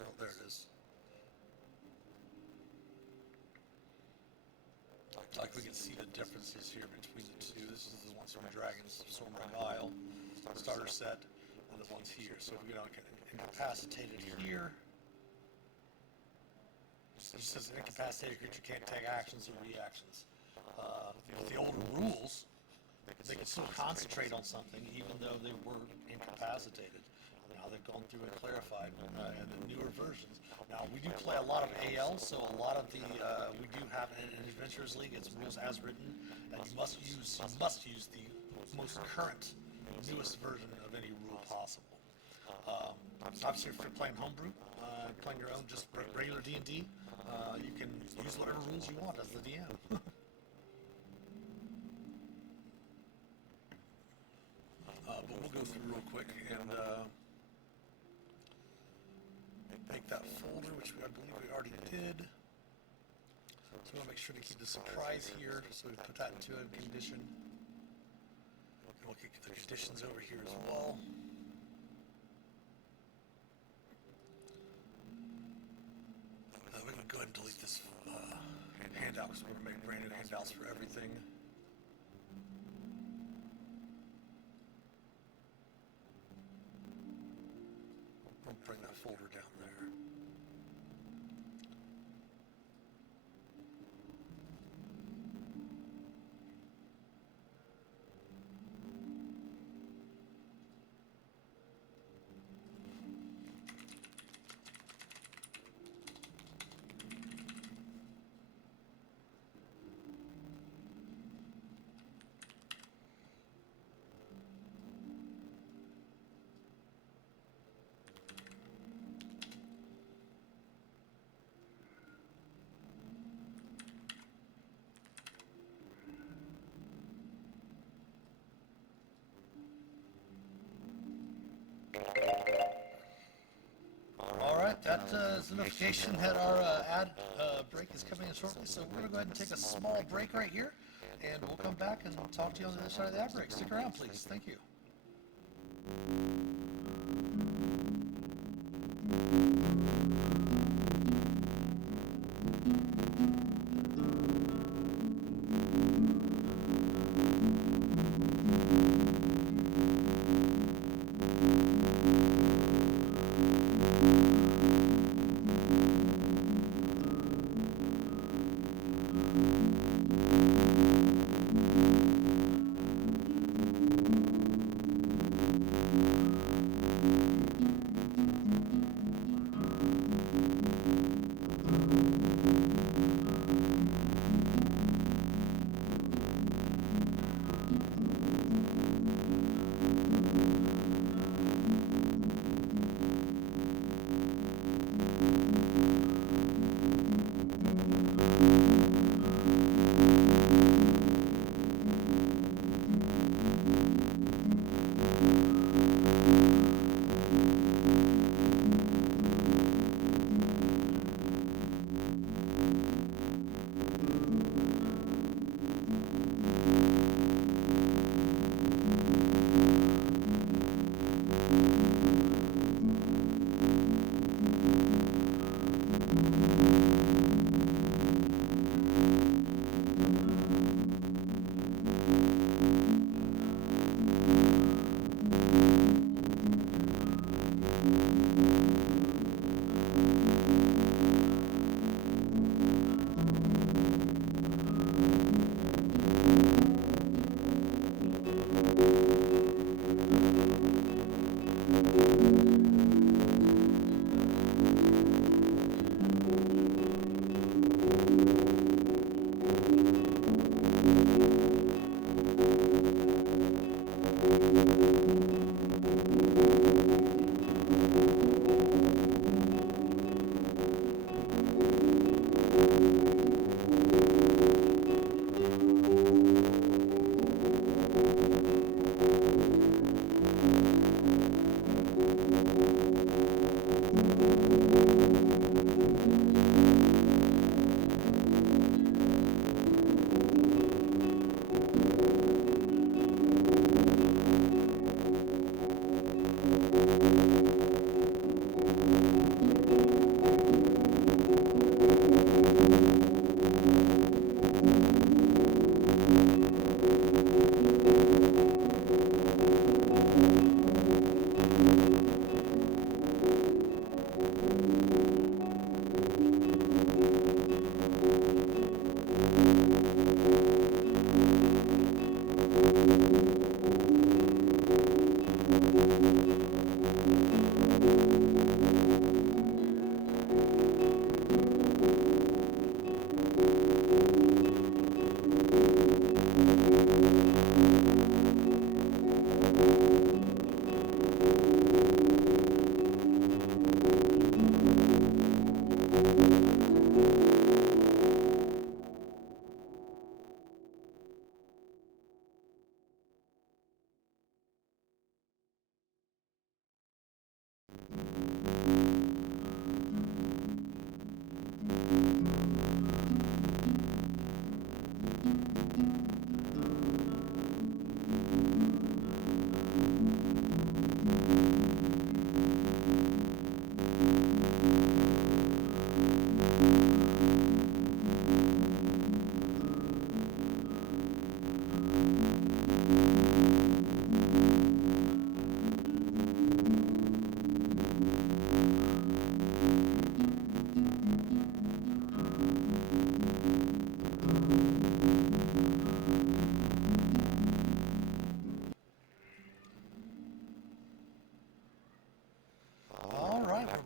Oh, there it is. Like we can see the differences here between the two. This is the ones from Dragons, Stormwreck Isle, starter set, and the ones here. So if we go down incapacitated here, it just says an incapacitated creature can't take actions or reactions. With the older rules, they could still concentrate on something even though they were incapacitated. Now they've gone through and clarified in the newer versions. Now we do play a lot of AL, so a lot of the we do have an Adventurers League. It's rules as written, and you must use the most current, newest version of any rule possible. Obviously, if you're playing homebrew, playing your own just regular D&D, you can use whatever rules you want as the DM. But we'll go through real quick and make that folder, which I believe we already did. So we want to make sure to keep the surprise here, so we put that into a condition. And we'll keep the conditions over here as well. We can go ahead and delete this handout because we're going to make brand new handouts for everything. We'll bring that folder down there. right, that is a notification that our ad break is coming in shortly, so we're going to go ahead and take a small break right here, and we'll come back and talk to you on the other side of the ad break. Stick around, please. Thank you.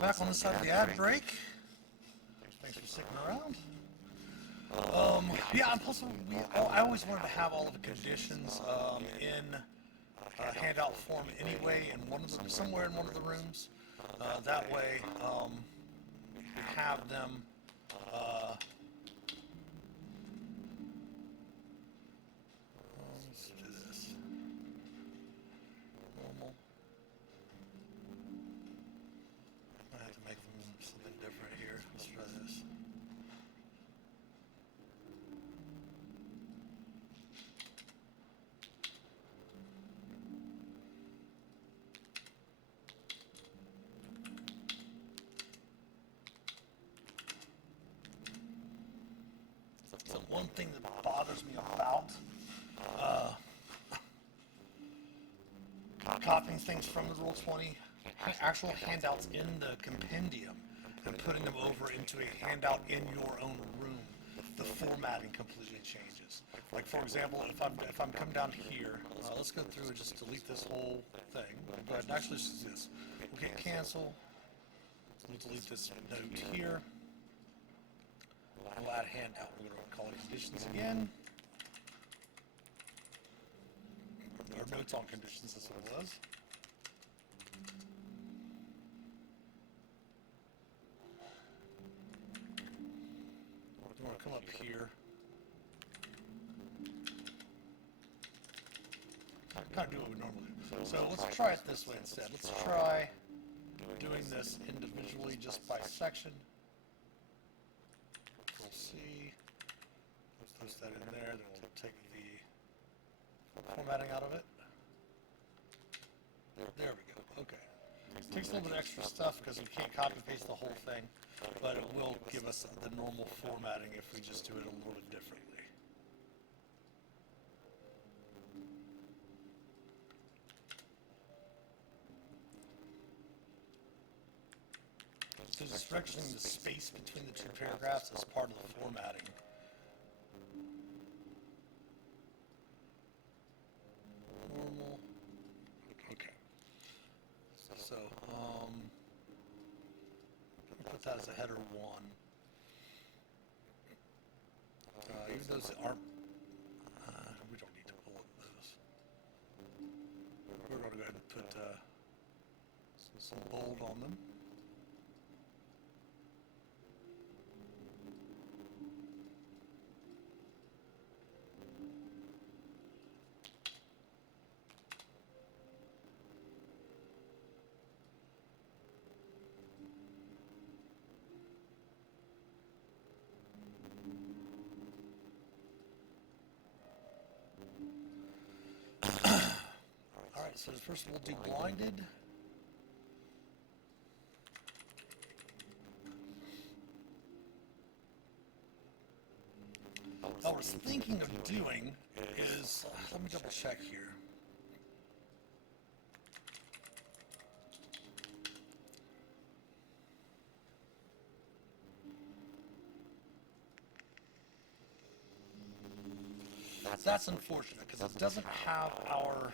Back on the side of the ad break. Thanks for sticking around. Yeah, and plus, I always wanted to have all of the conditions in handout form anyway, in one of the, somewhere in one of the rooms. That way, we have them. Let's do this. Normal. I have to make them So one thing that bothers me about copying things from the Roll20 actual handouts in the compendium and putting them over into a handout in your own room, the formatting completely changes. Like for example, if I'm come down here, let's go through and just delete this whole thing. Go ahead and actually let's do this. We'll hit cancel. We'll delete this note here. We'll add handout. We're going to call it conditions again. Or notes on conditions as it was. We're going to come up here. Kind of do what we normally do. So let's try it this way instead. Let's try doing this individually just by section. We'll see. Let's post that in there. Then we'll take the formatting out of it. There we go. Okay. It takes a little bit of extra stuff because we can't copy and paste the whole thing, but it will give us the normal formatting if we just do it a little bit differently. So just registering the space between the two paragraphs as part of the formatting. Normal. Okay. So, put that as a header 1. Even those that aren't, we don't need to bullet those. We're going to go ahead and put some bold on them. Alright, so first we'll do blinded. What I was thinking of doing is, let me double check here. That's unfortunate because it doesn't have our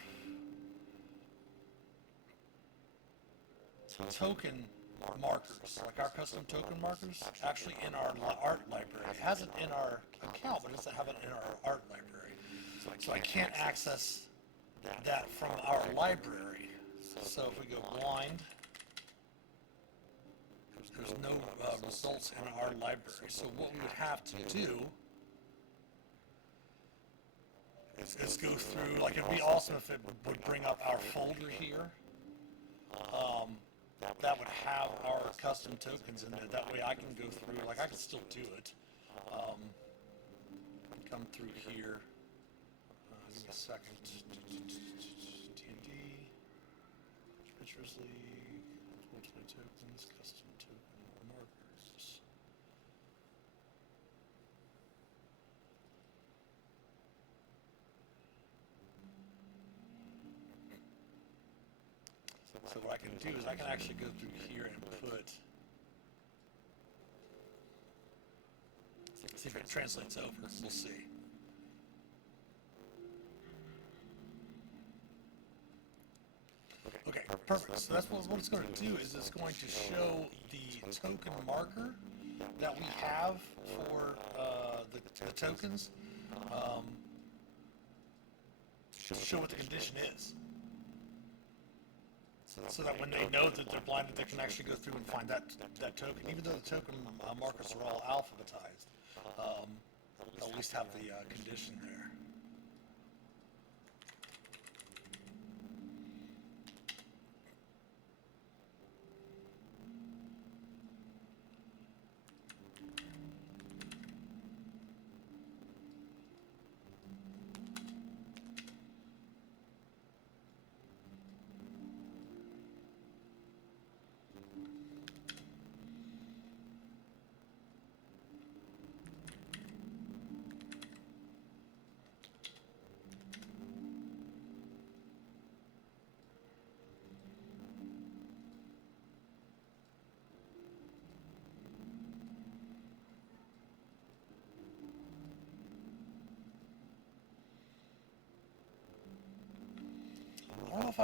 token markers, like our custom token markers, actually in our art library. It has it in our account, but it doesn't have it in our art library. So I can't access that from our library. So if we go blind, there's no results in our library. So what we would have to do is go through, like it'd be awesome if it would bring up our folder here. That would have our custom tokens in there. That way I can go through, like I can still do it. Come through here. Give me a second. D&D, Pictures League, Roll20 tokens, custom token markers. So what I can do is I can actually go through here and put, see if it translates over, we'll see. Okay, perfect. So that's what it's going to do is it's going to show the token marker that we have for the tokens, show what the condition is. So that when they know that they're blinded, they can actually go through and find that token. Even though the token markers are all alphabetized, they'll at least have the condition there.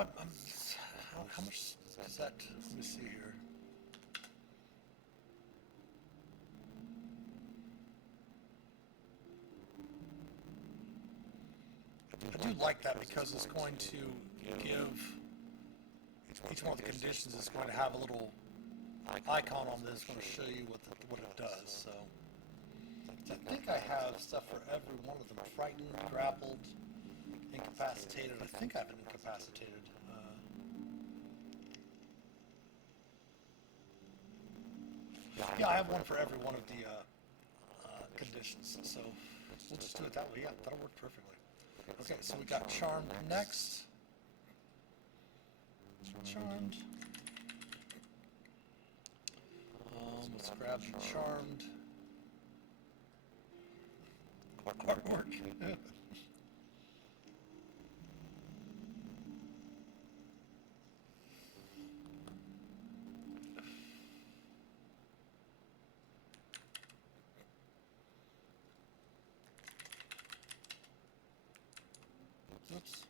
if I'm how much is that? Let me see here. I do like that because it's going to give each one of the conditions is going to have a little icon on this. It's going to show you what it does. So I think I have stuff for every one of them: frightened, grappled, incapacitated. I think I have an incapacitated. Yeah, I have one for every one of the conditions. So we'll just do it that way. Yeah, that'll work perfectly. Okay, so we got charmed next. Charmed. Let's grab the charmed. Artwork. Oops.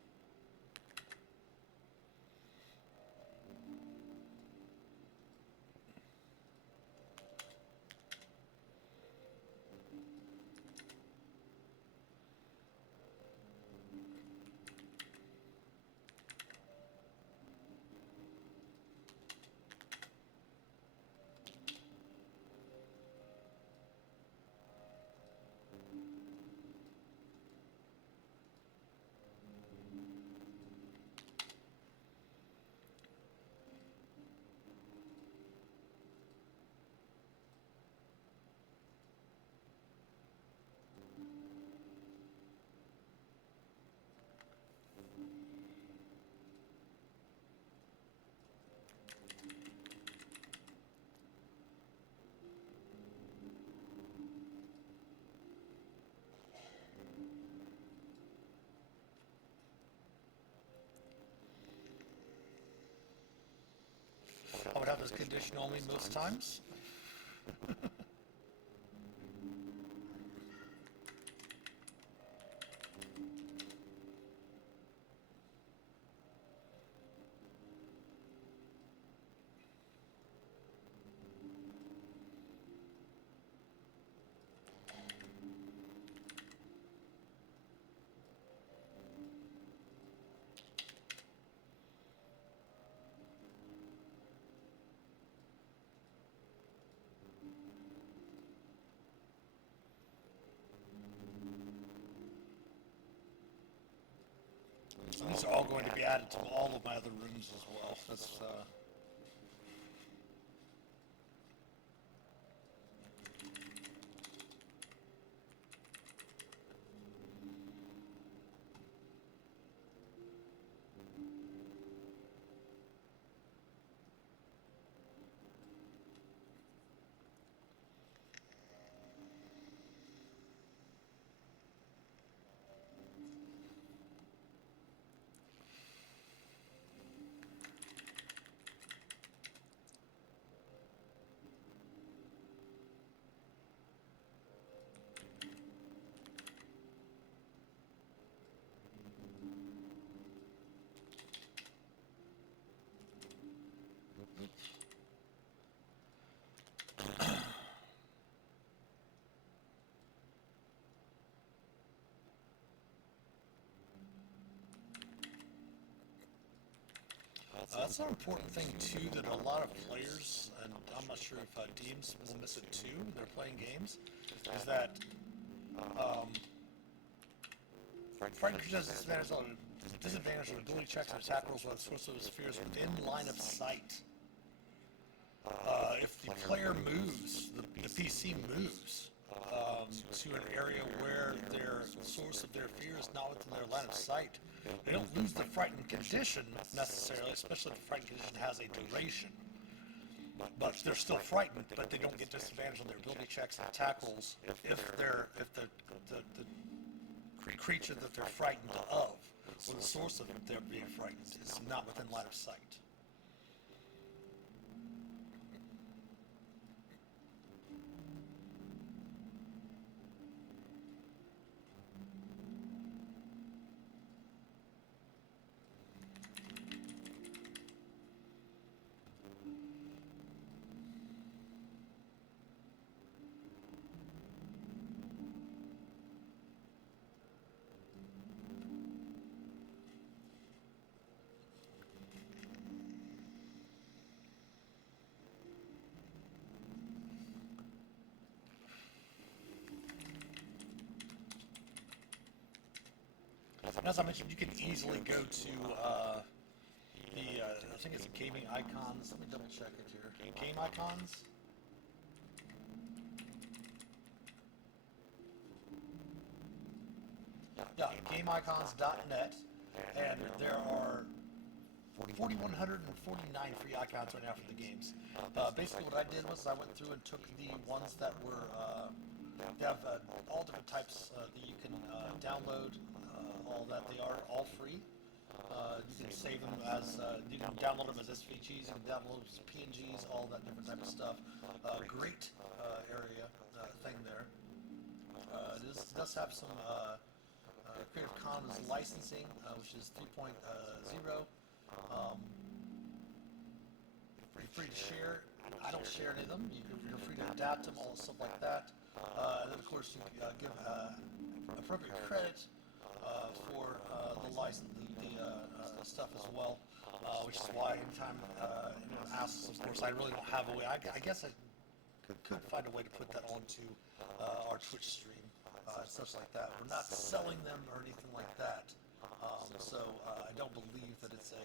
I would have this condition only most times. These are all going to be added to all of my other rooms as well. That's that's an important thing too that a lot of players, and I'm not sure if teams will miss it too, they're playing games, is that frightened creatures has disadvantage on ability checks and attack rolls while the source of his fears within line of sight. If the player moves, the PC moves to an area where their source of their fear is not within their line of sight, they don't lose the frightened condition necessarily, especially if the frightened condition has a duration. But they're still frightened, but they don't get disadvantage on their ability checks and attack rolls if the creature that they're frightened of, or the source of their being frightened, is not within line of sight. as I mentioned, you can easily go to I think it's gaming icons. Let me double check it here. Game icons. Yeah, gameicons.net, and there are 4,149 free icons right now for the games. Basically, what I did was I went through and took the ones that were they have all different types that you can download. All that they are all free. You can save them as you can download them as SVGs, you can download them as PNGs, all that different type of stuff. Great area thing there. This does have some Creative Commons licensing, which is 3.0. You're free to share. I don't share any of them. You're free to adapt them, all stuff like that. And then of course you give appropriate credit for the license, the stuff as well. Which is why anytime anyone asks, of course, I really don't have a way. I guess I could find a way to put that onto our Twitch stream. Such like that. We're not selling them or anything like that. So I don't believe that it's a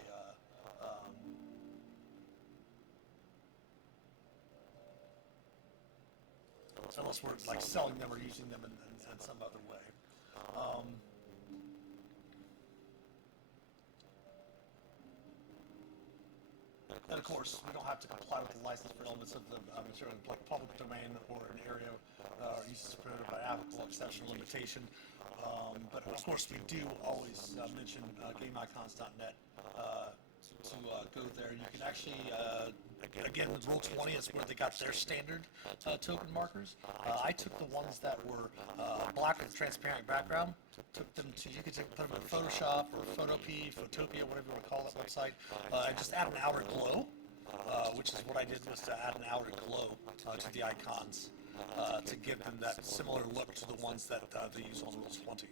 unless we're like selling them or using them in some other way. And of course, we don't have to comply with the license for elements of the material like public domain or an area uses prohibited by applicable exception or limitation. But of course, we do always mention gameicons.net to go there. You can actually, again, with Roll20 is where they got their standard token markers. I took the ones that were black with transparent background, took them to, you could put them in Photoshop or Photopea, Photopia, whatever you want to call that website, and just add an outer glow, which is what I did, was to add an outer glow to the icons to give them that similar look to the ones that they use on Roll20.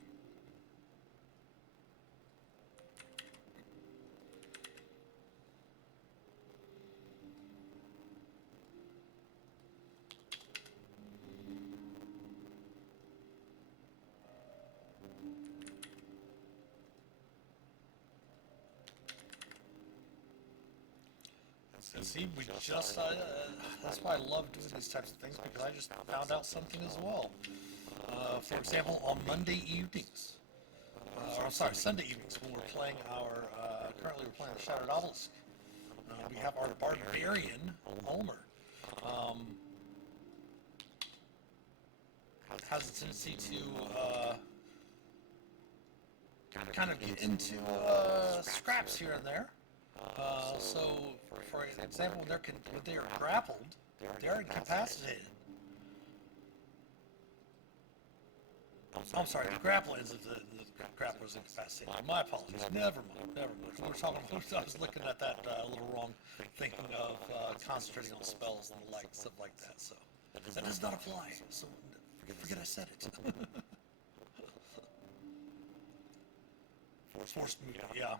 And see, we just, that's why I love doing these types of things, because I just found out something as well. For example, on Monday evenings, or I'm sorry, Sunday evenings, when we're playing our, currently we're playing the Shattered Obelisk, we have our Barbarian, Ulmer, has a tendency to, kind of get into, scraps here and there. So, for example, when they are grappled, they're incapacitated. I'm sorry, the grapple ends if the grappler is incapacitated. My apologies. Never mind. I was looking at that a little wrong, thinking of concentrating on spells and the like, stuff like that. So, that does not apply. So, forget I said it. Forced movement, yeah.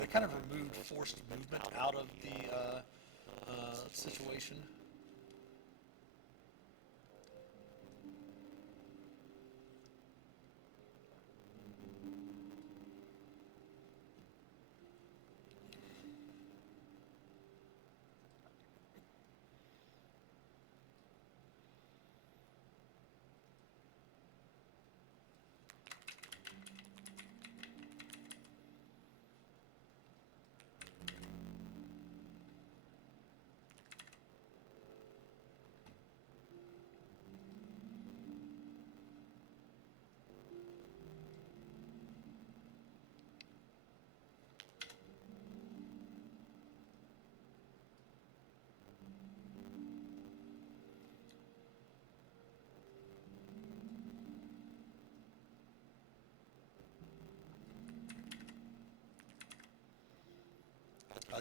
They kind of removed forced movement out of the situation.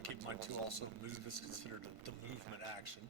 Keep in mind too, also move is considered the movement action.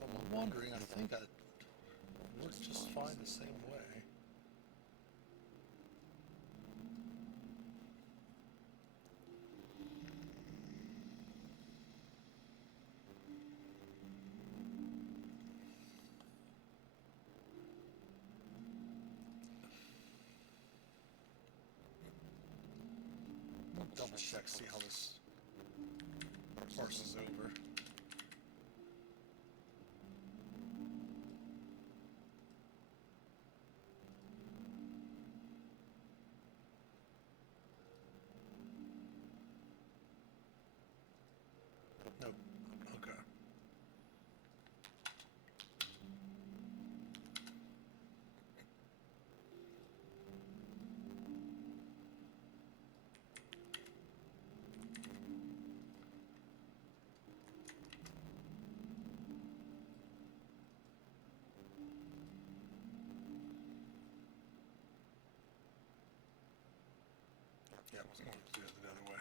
So I'm wondering, I think I worked just fine the same way. Double check, see how this parses over. Nope. Okay. Yeah, I was going to do it the other way.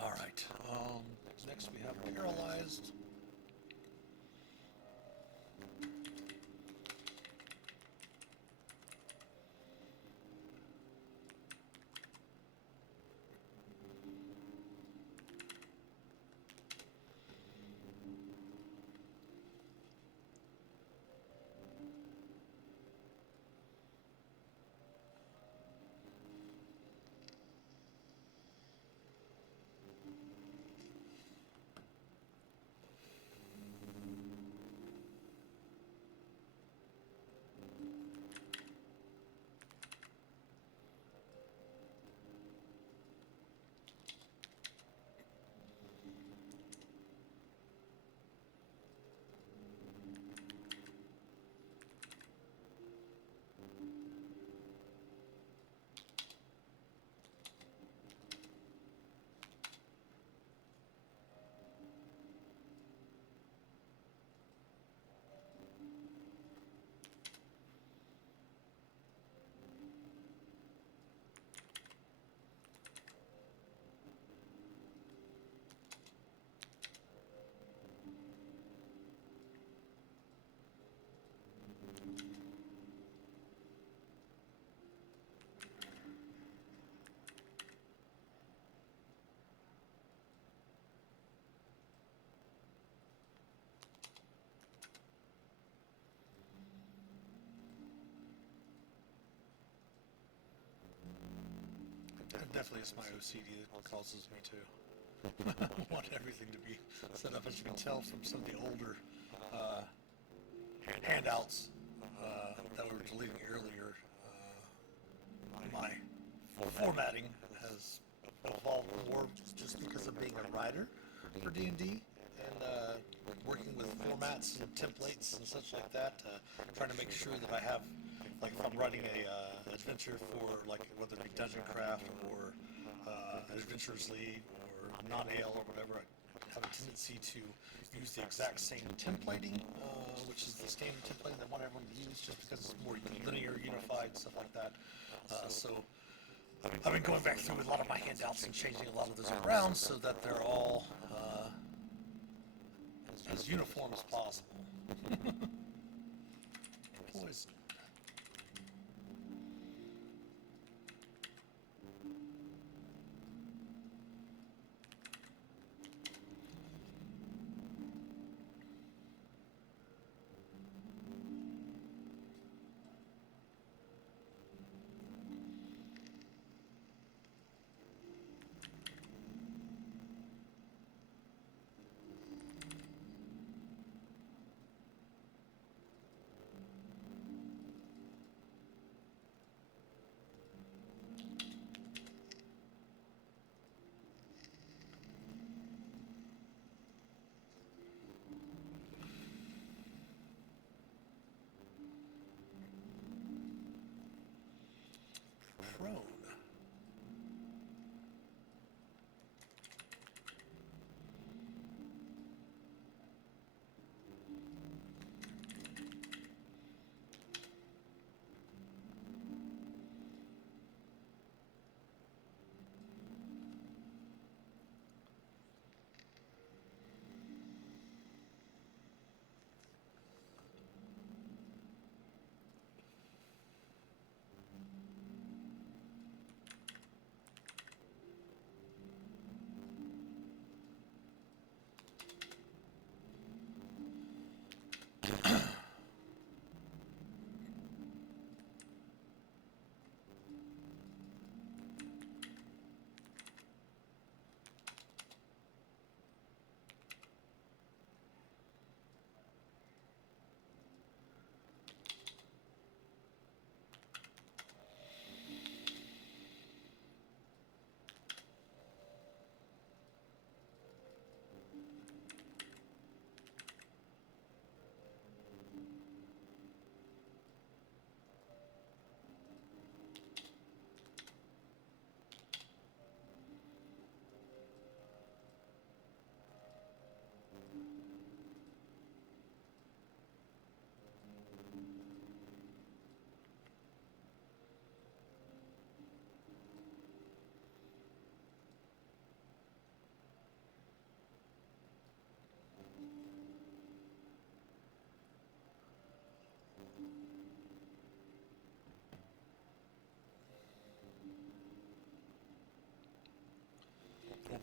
All right. Next we have paralyzed. It definitely is my OCD that causes me to want everything to be set up. As you can tell from some of the older handouts that we were deleting earlier, my formatting has evolved more just because of being a writer for D&D and working with formats and templates and such like that, trying to make sure that I have, like if I'm writing a adventure for like whether it be Dungeon Craft or an Adventurers League or non-AL or whatever, I have a tendency to use the exact same templating, which is the standard templating that I want everyone to use just because it's more linear, unified, stuff like that. So I've been going back through a lot of my handouts and changing a lot of those around so that they're all as uniform as possible. Poison.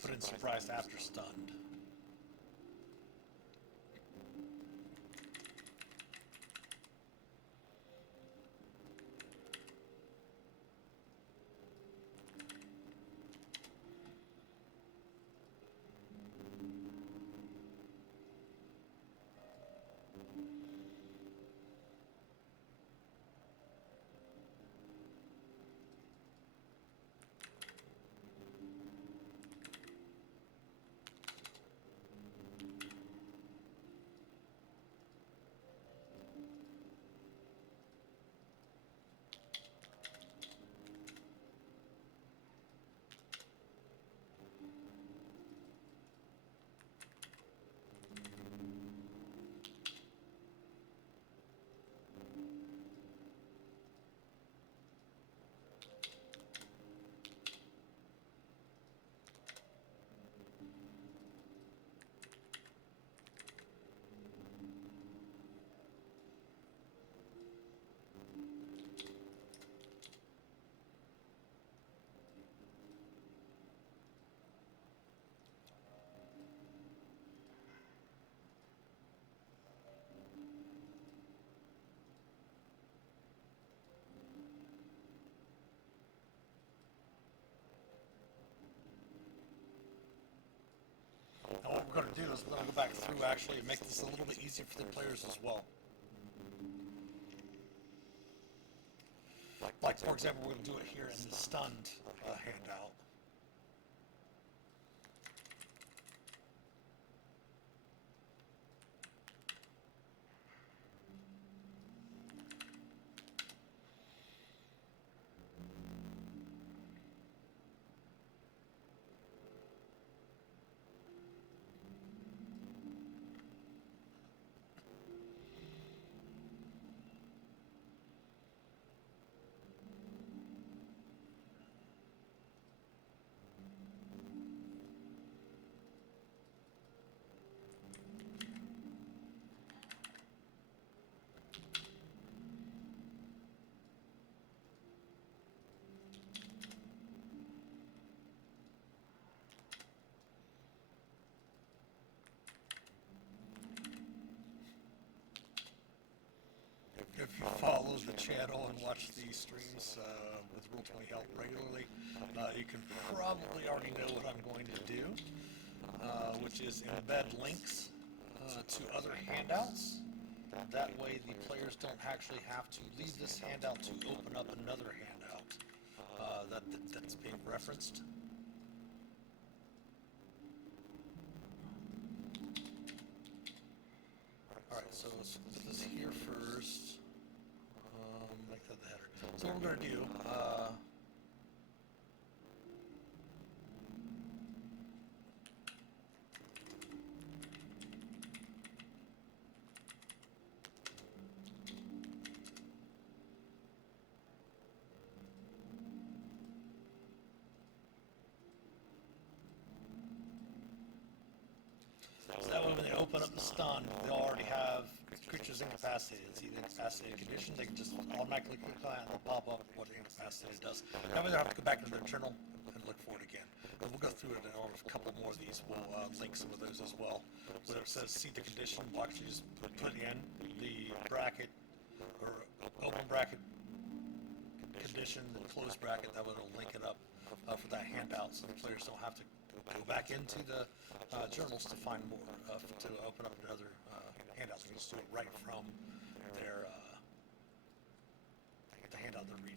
put in surprised after stunned. Now what we're going to do is we're going to go back through actually and make this a little bit easier for the players as well. Like, for example, we're going to do it here in the stunned handout. If you follow the channel and watch the streams with Roll20 help regularly, you can probably already know what I'm going to do, which is embed links to other handouts. That way the players don't actually have to leave this handout to open up another handout that's being referenced. Alright, so let's put this here first. Make that the header. So what we're going to do, so that way when they open up the stun, they'll already have creatures incapacitated. See the incapacitated condition, they can just automatically click on it and it'll pop up what the incapacitated does. That way they don't have to go back into their journal and look for it again. But we'll go through it and on a couple more of these. We'll link some of those as well. Where it says see the condition, we'll actually just put in the bracket or open bracket condition, the closed bracket, that way it'll link it up for that handout so the players don't have to go back into the journals to find more, to open up another handout. They can just do it right from their the handout they're reading.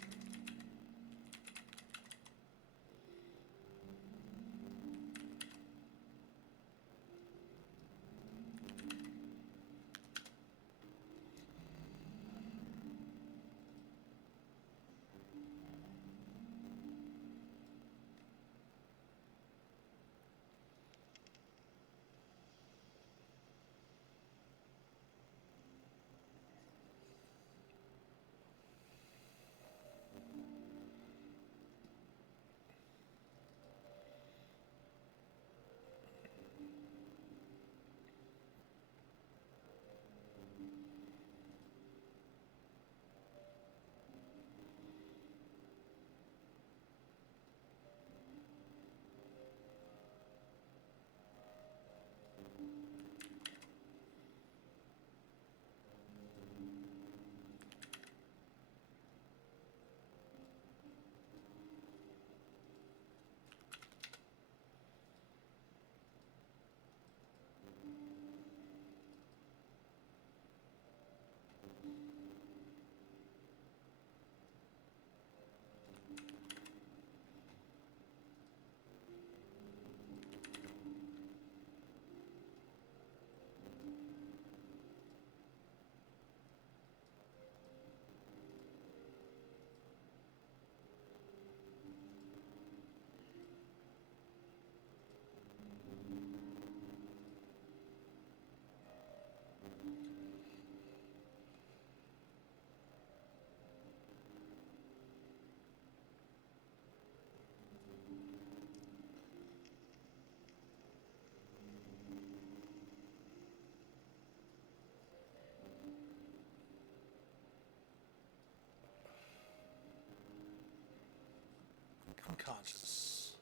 conscious.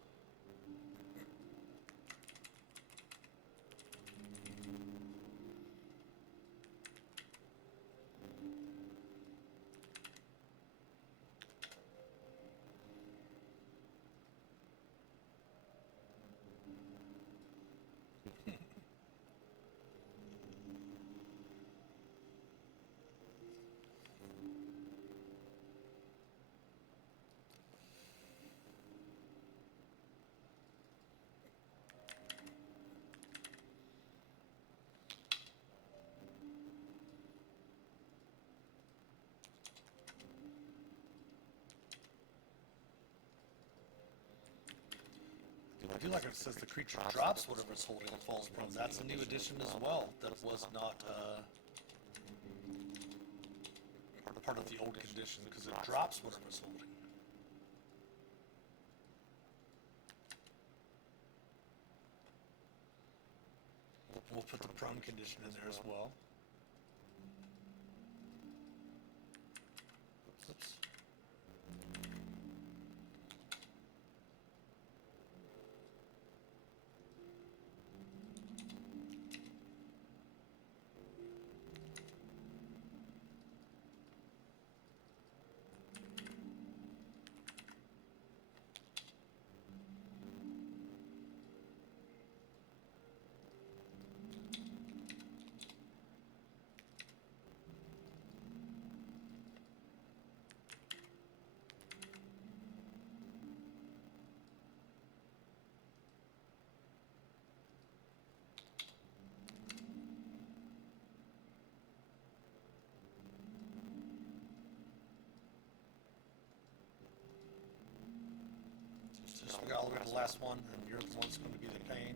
I do like it says the creature drops whatever it's holding and falls prone. That's a new addition as well. That was not part of the old condition because it drops whatever it's holding. We'll put the prone condition in there as well. Oops. So we gotta look at the last one, and you're the one that's going to be the pain.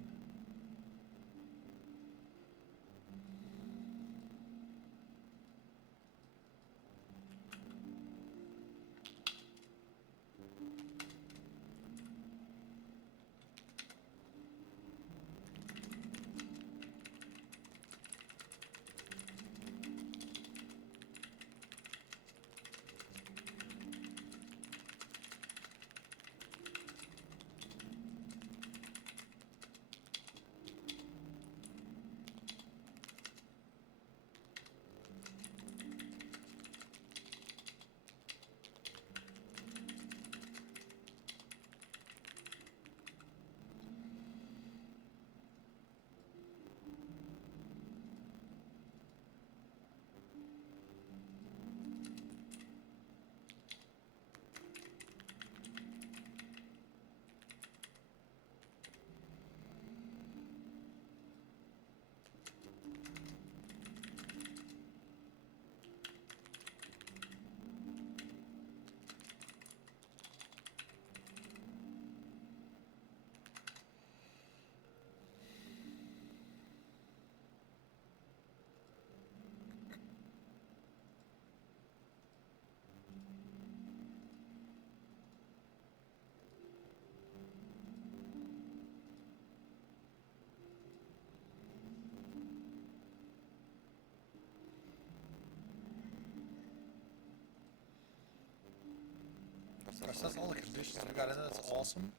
That's all the conditions we got in there. That's awesome.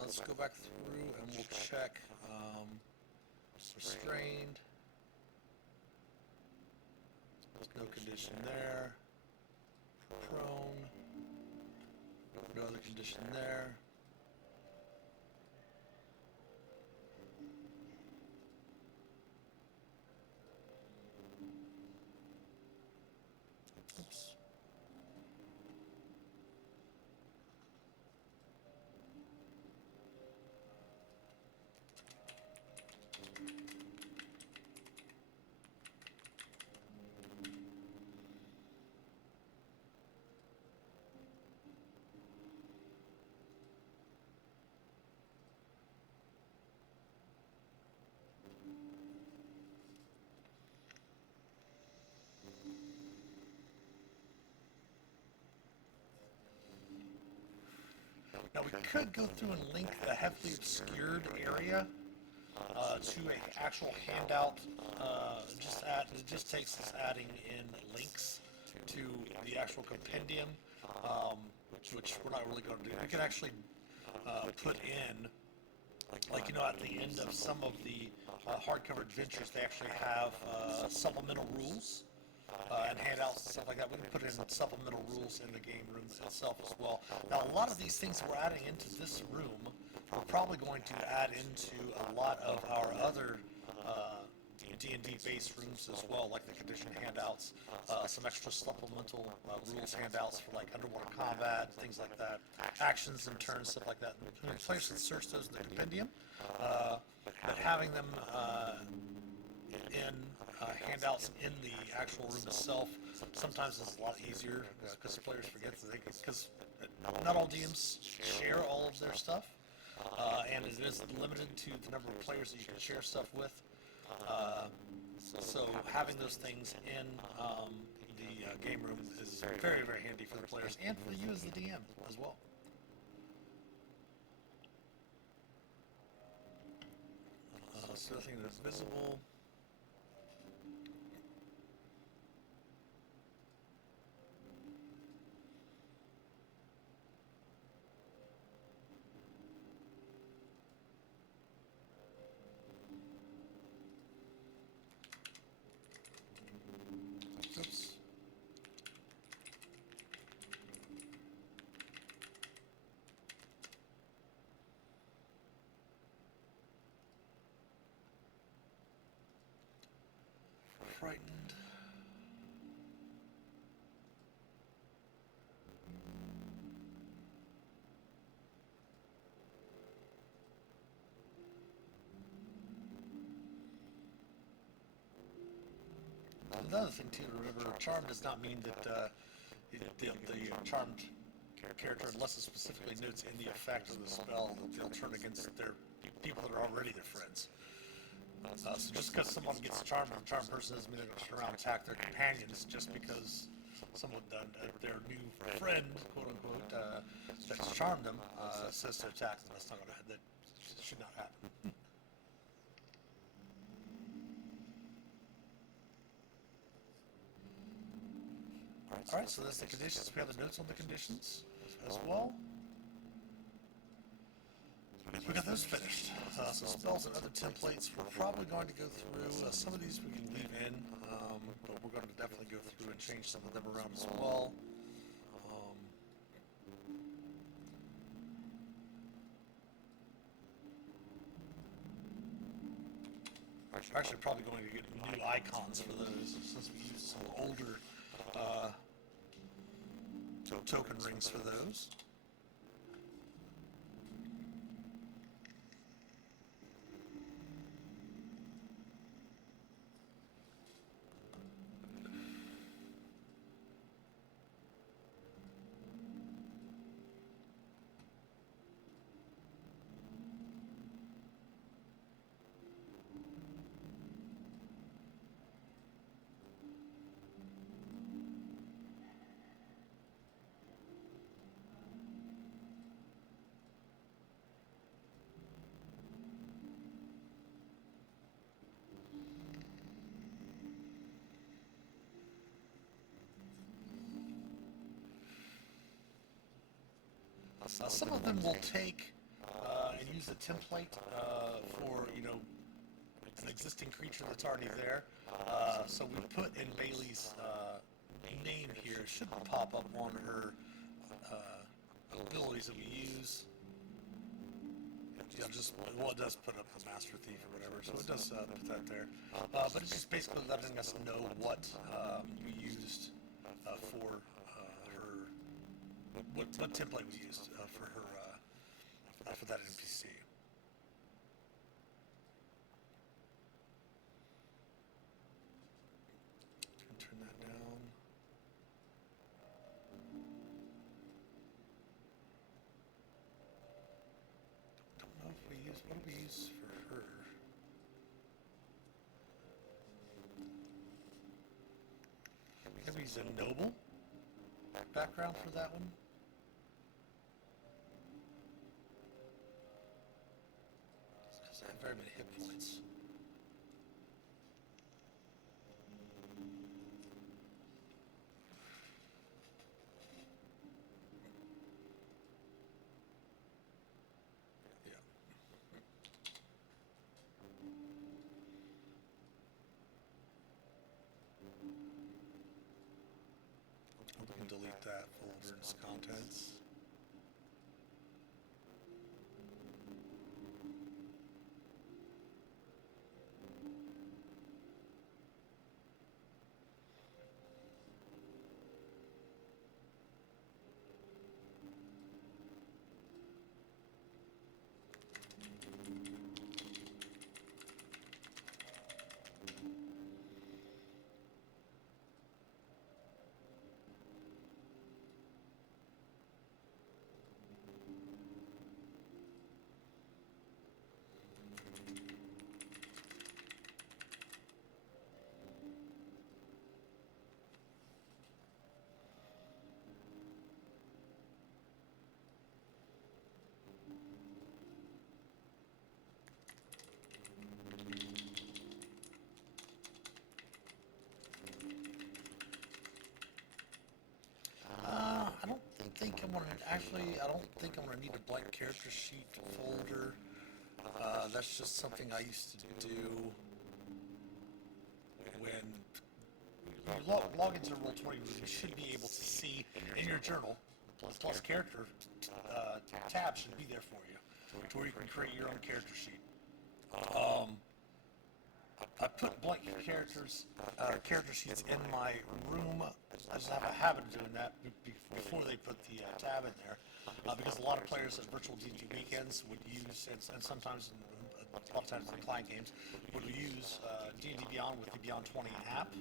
Let's go back through and we'll check restrained. There's no condition there. Prone. No other condition there. Oops. Now we could go through and link the heavily obscured area to an actual handout. It just takes us adding in links to the actual compendium, which we're not really going to do. We can actually put in, like, at the end of some of the hardcover adventures, they actually have supplemental rules and handouts and stuff like that. We can put in supplemental rules in the game room itself as well. Now, a lot of these things that we're adding into this room, we're probably going to add into a lot of our other D&D based rooms as well, like the condition handouts, some extra supplemental rules handouts for like underwater combat, things like that, actions and turns, stuff like that. And players can search those in the compendium, but having them in handouts in the actual room itself sometimes is a lot easier because players forget that because not all DMs share all of their stuff, and it is limited to the number of players that you can share stuff with. So having those things in the game room is very, very handy for the players and for you as the DM as well. So I think that's visible. Oops. Frightened. Another thing too to remember, charm does not mean that the charmed character, unless it specifically notes in the effect of the spell, that they'll turn against their people that are already their friends. So just because someone gets charmed with a charmed person doesn't mean they're going to turn around and attack their companions just because someone, their new friend, quote unquote, that's charmed them, says to attack them. That's not going to, that should not happen. Alright, so that's the conditions. We have the notes on the conditions as well. We got those finished. So spells and other templates, we're probably going to go through. Some of these we can leave in, but we're going to definitely go through and change some of them around as well. We're actually probably going to get new icons for those since we used some older token rings for those. Some of them will take and use a template for, an existing creature that's already there. So we put in Bailey's name here. It should pop up on her abilities that we use. Yeah, it does put up the Master Thief or whatever, so it does put that there. But it's just basically letting us know what we used for her, what template we used for her, for that NPC. Turn that down. Don't know if we use, what do we use for her? Maybe use a noble background for that one. Because I have very many hit points. that folder and its contents. I don't think I'm gonna actually. I don't think I'm gonna need a blank character sheet folder. That's just something I used to do when you log into Roll20. You should be able to see in your journal plus character tab should be there for you, to where you can create your own character sheet. I put blank character sheets in my room. I just have a habit of doing that before they put the tab in there, because a lot of players at virtual D&D weekends would use, and sometimes a lot of times in client games, would use D&D Beyond with the Beyond 20 app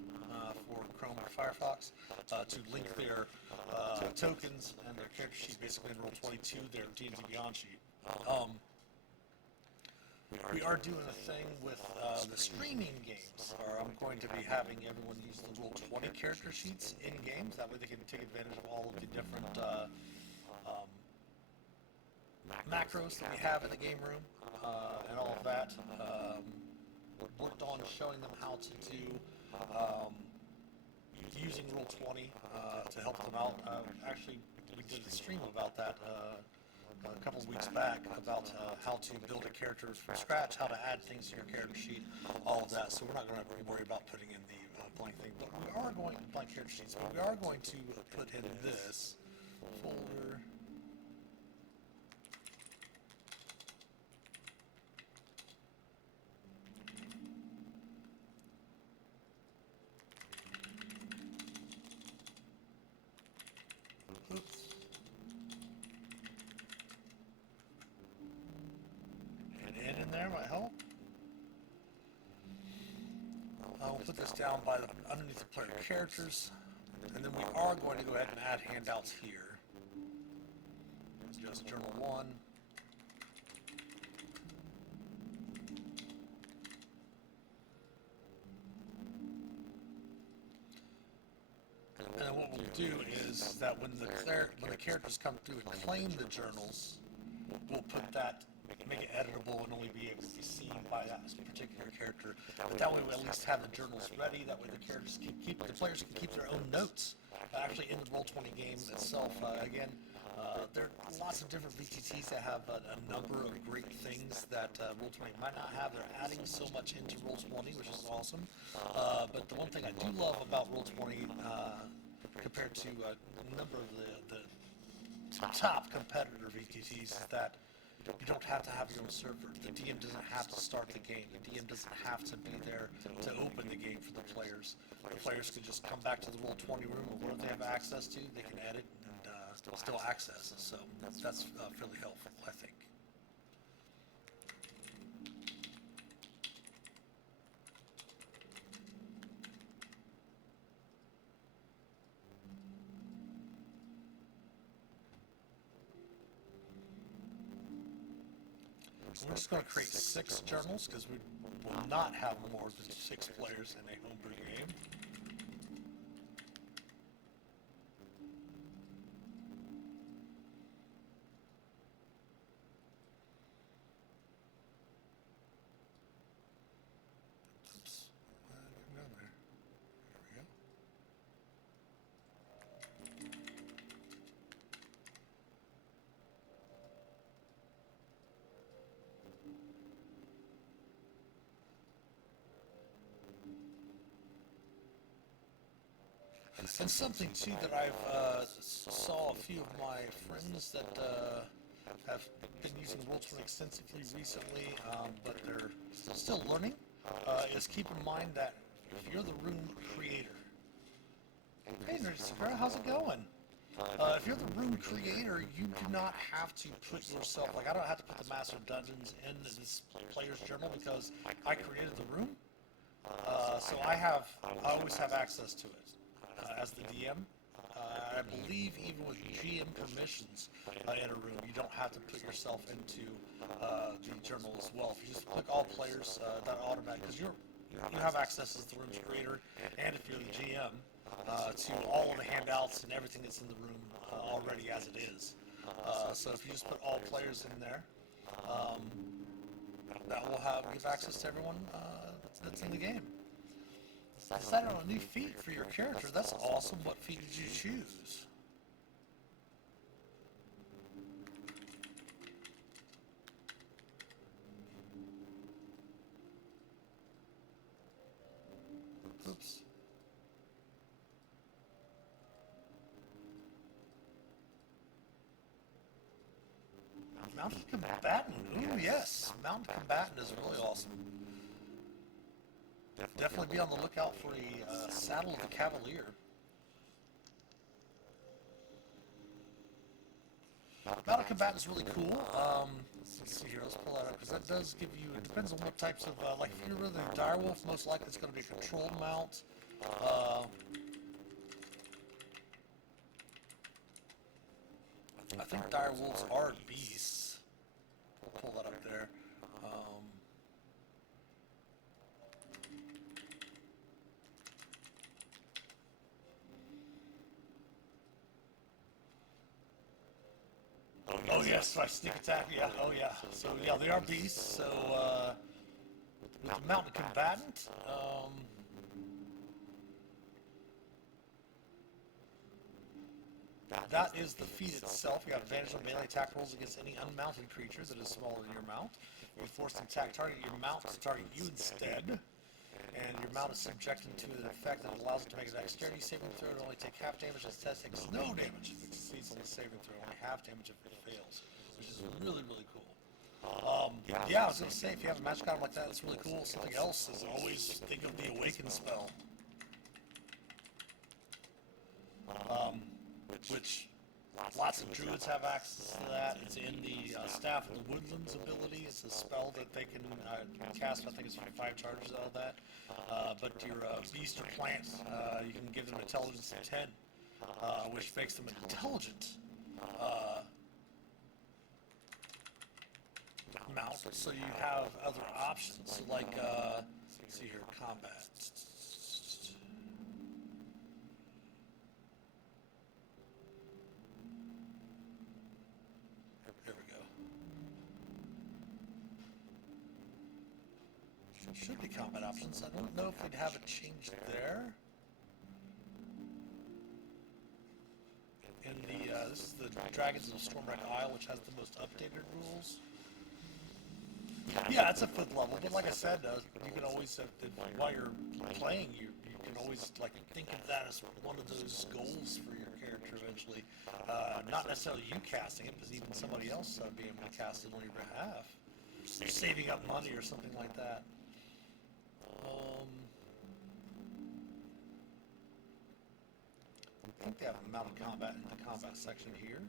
for Chrome or Firefox to link their tokens and their character sheet basically in Roll20 to their D&D Beyond sheet. We are doing a thing with the streaming games, or I'm going to be having everyone use the Roll20 character sheets in games. That way they can take advantage of all of the different macros that we have in the game room and all of that. Worked on showing them how to do using Roll20 to help them out. Actually, we did a stream about that a couple of weeks back about how to build a character from scratch, how to add things to your character sheet, all of that. So we're not going to worry about putting in the blank thing, but we are going to blank character sheets. But we are going to put in this folder. Oops. And in there might help. We'll put this down by underneath the player characters, and then we are going to go ahead and add handouts here. Just journal 1. And then what we'll do is that when the characters come through and claim the journals, we'll put that, make it editable and only be able to be seen by that particular character. But that way we at least have the journals ready. That way the characters the players can keep their own notes. Actually, in the Roll20 game itself, again, there are lots of different VTTs that have a number of great things that Roll20 might not have. They're adding so much into Roll20, which is awesome. But the one thing I do love about Roll20, compared to a number of the top competitor VTTs, is that you don't have to have your own server. The DM doesn't have to start the game. The DM doesn't have to be there to open the game for the players. The players can just come back to the Roll20 room, or whatever they have access to, they can edit and still access. So that's fairly helpful, I think. We're just going to create 6 journals because we will not have more than 6 players in a homebrew game. Oops. Down there. There we go. And something too that I've saw a few of my friends that have been using Roll20 extensively recently, but they're still learning, is keep in mind that if you're the room creator, hey Nerdy Sakura, how's it going? If you're the room creator, you do not have to put yourself, like I don't have to put the Master of Dungeons in this player's journal because I created the room. So I always have access to it as the DM. I believe even with GM permissions in a room, you don't have to put yourself into the journal as well. If you just click all players, that automatic, because you have access as the room's creator, and if you're the GM, to all of the handouts and everything that's in the room already as it is. So if you just put all players in there, that will give access to everyone that's in the game. Decided on a new feat for your character. That's awesome. What feat did you choose? Oops. Mounted Combatant. Ooh, yes. Mounted Combatant is really awesome. Definitely be on the lookout for a Saddle of the Cavalier. Mounted Combatant is really cool. Let's see here, let's pull that up, because that does give you, it depends on what types of, like if you're really a direwolf, most likely it's going to be a controlled mount. I think direwolves are beasts. We'll pull that up there. Oh yes, my sneak attack, yeah, oh yeah. So yeah, they are beasts, so with the mounted combatant, that is the feat itself. You have advantage on melee attack rolls against any unmounted creature that is smaller than your mount. You force an attack target your mount to target you instead. And your mount is subjected to an effect that allows it to make a dexterity saving throw. It only take half damage. This test takes no damage if it succeeds on the saving throw. Only half damage if it fails, which is really, really cool. Yeah, I was going to say, if you have a magic item like that, it's really cool. Something else is always think of the Awaken spell. Which lots of druids have access to that. It's in the Staff of the Woodlands ability. It's a spell that they can cast. I think it's 5 charges out of that. But your beast or plant, you can give them intelligence of 10, which makes them intelligent mount. So you have other options, like, let's see here, combat. Should be combat options. I don't know if we'd have it changed there. In the this is the Dragons of Stormwreck Isle, which has the most updated rules. Yeah, it's a 5th level, but like I said, you can always, while you're playing, you can always like think of that as one of those goals for your character eventually. Not necessarily you casting it, but even somebody else being able to cast it on your behalf, saving up money or something like that. I think they have a mounted combat in the combat section here.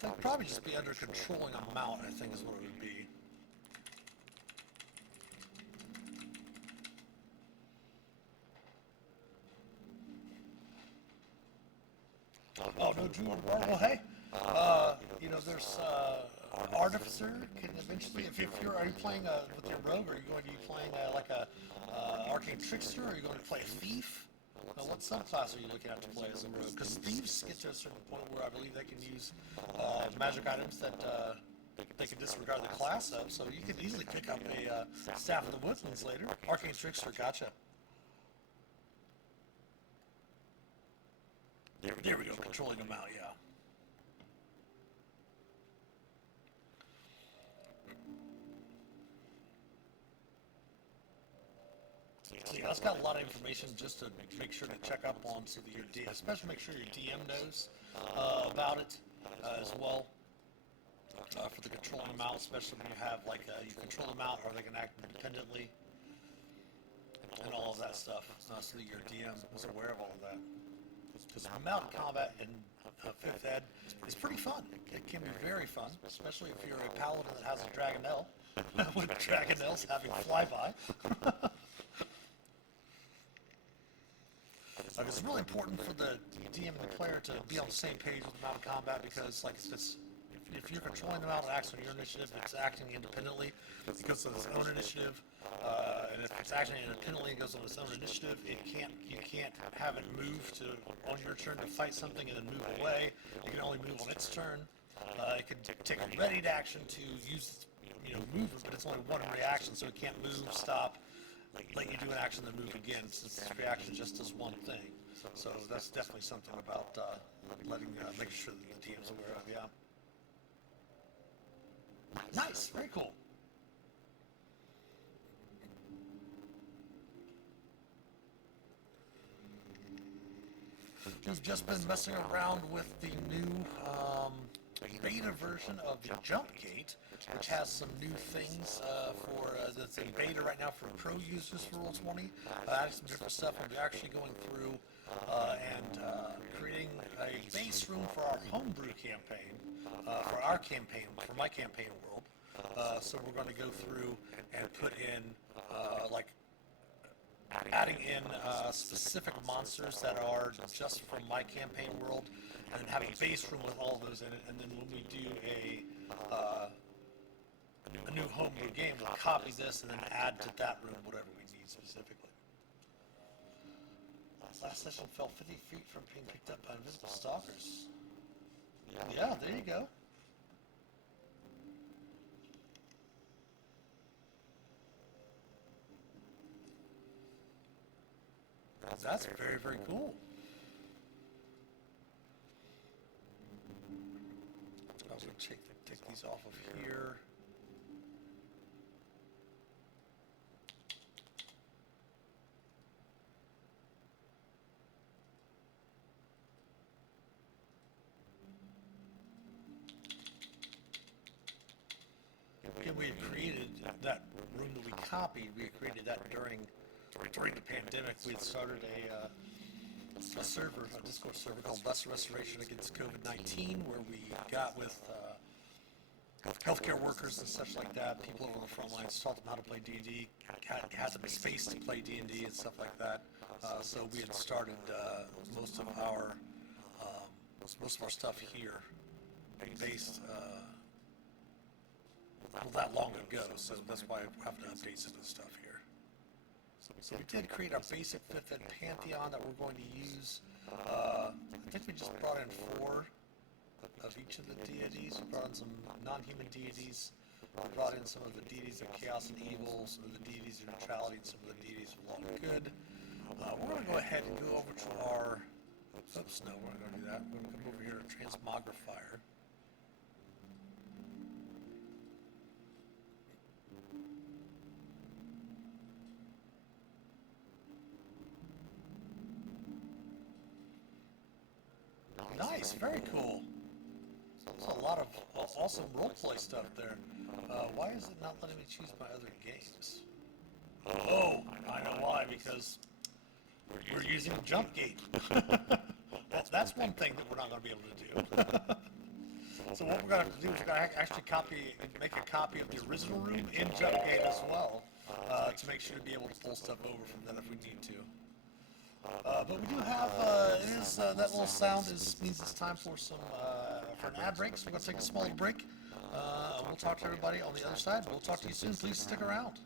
That'd probably just be under controlling a mount, I think is what it would be. Oh, no Druid War? Well, hey, you know, there's, Artificer can eventually, if you're, are you playing, with your rogue, or are you going to be playing, like a, Arcane Trickster, or are you going to play a Thief? Now, what subclass are you looking at to play as a rogue? Because thieves get to a certain point where I believe they can use magic items that they can disregard the class of, so you can easily pick up a Staff of the Woodlands later. Arcane Trickster, gotcha. There we go, controlling them out, yeah. So yeah, it's got a lot of information just to make sure to check up on, so that your DM, especially make sure your DM knows about it as well. For the controlling them out, especially when you have like you control them out, or they can act independently, and all of that stuff, so that your DM is aware of all of that. Because mounted combat in 5th Ed is pretty fun. It can be very fun, especially if you're a paladin that has a Dragonelle, with Dragonelles having flyby. It's really important for the DM and the player to be on the same page with mounted combat, because like if you're controlling them out, it acts on your initiative, it's acting independently because of its own initiative, and if it's acting independently and goes on its own initiative, you can't have it move on your turn to fight something and then move away. It can only move on its turn. It can take a readied action to use movement, but it's only one reaction, so it can't move, stop, let you do an action, then move again, since its reaction just does one thing. So that's definitely something about making sure that the DM's aware of, yeah. Nice, very cool. We've just been messing around with the new beta version of the Jumpgate, which has some new things that's in beta right now for pro users for Roll20. Adding some different stuff, and we're actually going through and creating a base room for our homebrew campaign, for my campaign world. So we're going to go through and put in adding in specific monsters that are just from my campaign world, and having a base room with all of those in it. And then when we do a new homebrew game, we'll copy this and then add to that room whatever we need specifically. Last session fell 50 feet from being picked up by invisible stalkers. Yeah, there you go. That's very, very cool. I'll take these off of here. Again, we had created that room that we copied. We had created that during the pandemic. We had started a Discord server called Lesser Restoration Against COVID-19, where we got with healthcare workers and such like that, people over on the front lines, taught them how to play D&D, had them space to play D&D and stuff like that. So we had started most of our stuff here based that long ago, so that's why I have to update some of the stuff here. So we did create our basic 5th Ed Pantheon that we're going to use. I think we just brought in 4 of each of the deities. We brought in some non-human deities. We brought in some of the deities of chaos and evil, some of the deities of neutrality, and some of the deities of law and good. We're going to go ahead and go over to our... Oops, no, we're not going to do that. We're going to come over here to Transmogrifier. Nice, very cool. There's a lot of awesome roleplay stuff there. Why is it not letting me choose my other games? Oh, I know why, because we're using Jumpgate. That's one thing that we're not going to be able to do. So what we're going to have to do is we're going to actually make a copy of the original room in Jumpgate as well, to make sure to be able to pull stuff over from that if we need to. But we do have, that little sound means it's time for an ad break, so we're going to take a small break. We'll talk to everybody on the other side. We'll talk to you soon. Please stick around.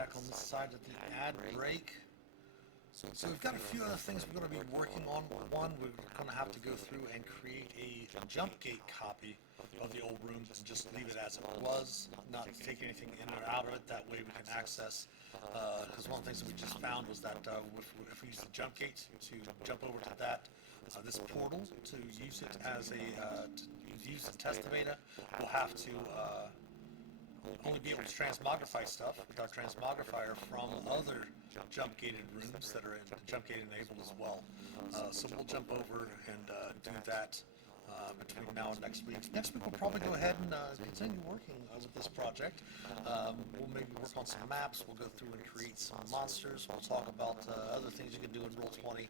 back on this side of the ad break. So we've got a few other things we're going to be working on. One, we're going to have to go through and create a Jumpgate copy of the old room and just leave it as it was, not take anything in or out of it. That way we can access, because one of the things that we just found was that if we use the Jumpgate to jump over to that, this portal, to use it as a, to use and test the beta, we'll have to only be able to transmogrify stuff with our transmogrifier from other jump gated rooms that are jump gate enabled as well. So we'll jump over and do that between now and next week. Next week we'll probably go ahead and continue working with this project. We'll maybe work on some maps. We'll go through and create some monsters. We'll talk about other things you can do in Roll20.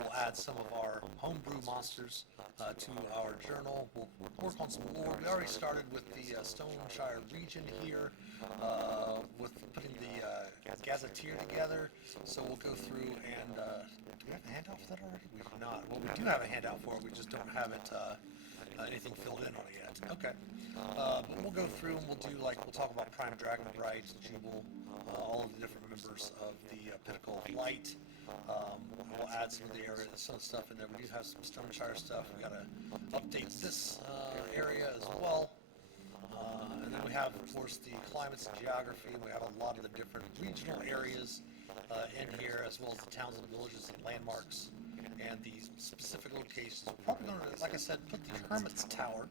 We'll add some of our homebrew monsters to our journal. We'll work on some lore. We already started with the Stoneshire region here, with putting the gazetteer together. So we'll go through and do we have a handout for that already? We do not. Well, we do have a handout for it. We just don't have it anything filled in on it yet. Okay. But we'll go through and we'll talk about Prime Dragon Bright, Jubal, all of the different members of the Pinnacle of Light. We'll add some of the area, some stuff in there. We do have some Stoneshire stuff. We gotta update this area as well. And then we have, of course, the climates and geography. We have a lot of the different regional areas in here, as well as the towns and villages and landmarks and the specific locations. We're probably going to, like I said, put the Hermit's Tower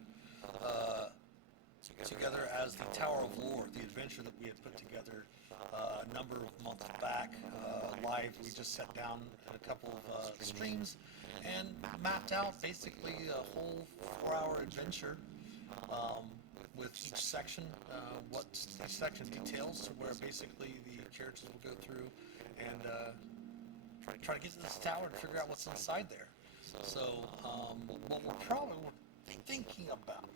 together as the Tower of Lore, the adventure that we had put together a number of months back live. We just sat down in a couple of streams and mapped out basically a whole 4-hour adventure with each section, what each section details, to where basically the characters will go through and try to get to this tower and figure out what's inside there. So what we're thinking about,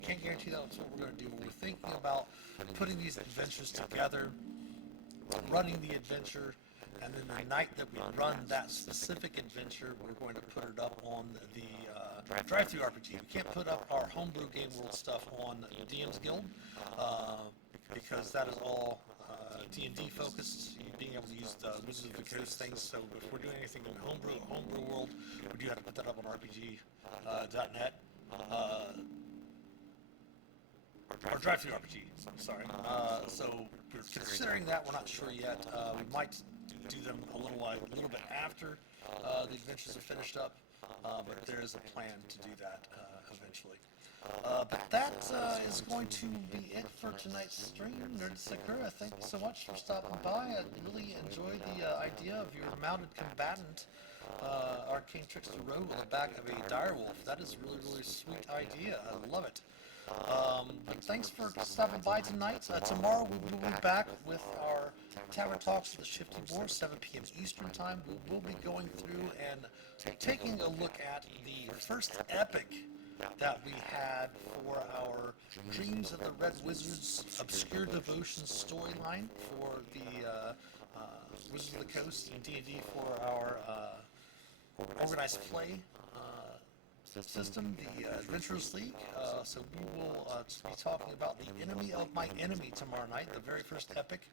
can't guarantee that's what we're going to do, but we're thinking about putting these adventures together, running the adventure, and then the night that we run that specific adventure, we're going to put it up on the Drive-Thru RPG. We can't put up our homebrew game world stuff on DM's Guild because that is all D&D focused, being able to use the Wizards of the Coast things. So if we're doing anything in homebrew world, we do have to put that up on RPG.net. Or Drive-Thru RPG, sorry. So we're considering that. We're not sure yet. We might do them a little bit after the adventures are finished up, but there is a plan to do that eventually. But that is going to be it for tonight's stream. Nerd Sakura, thank you so much for stopping by. I really enjoyed the idea of your mounted combatant, Arcane Trickster Rogue, on the back of a direwolf. That is a really, really sweet idea. I love it. But thanks for stopping by tonight. Tomorrow we will be back with our Tower Talks of the Shifty Boar, 7 p.m. Eastern Time. We'll be going through and taking a look at the first epic that we had for our Dreams of the Red Wizards Obscure Devotion storyline for the Wizards of the Coast and D&D for our organized play system, the Adventurers League. So we will be talking about the Enemy of My Enemy tomorrow night, the very first epic,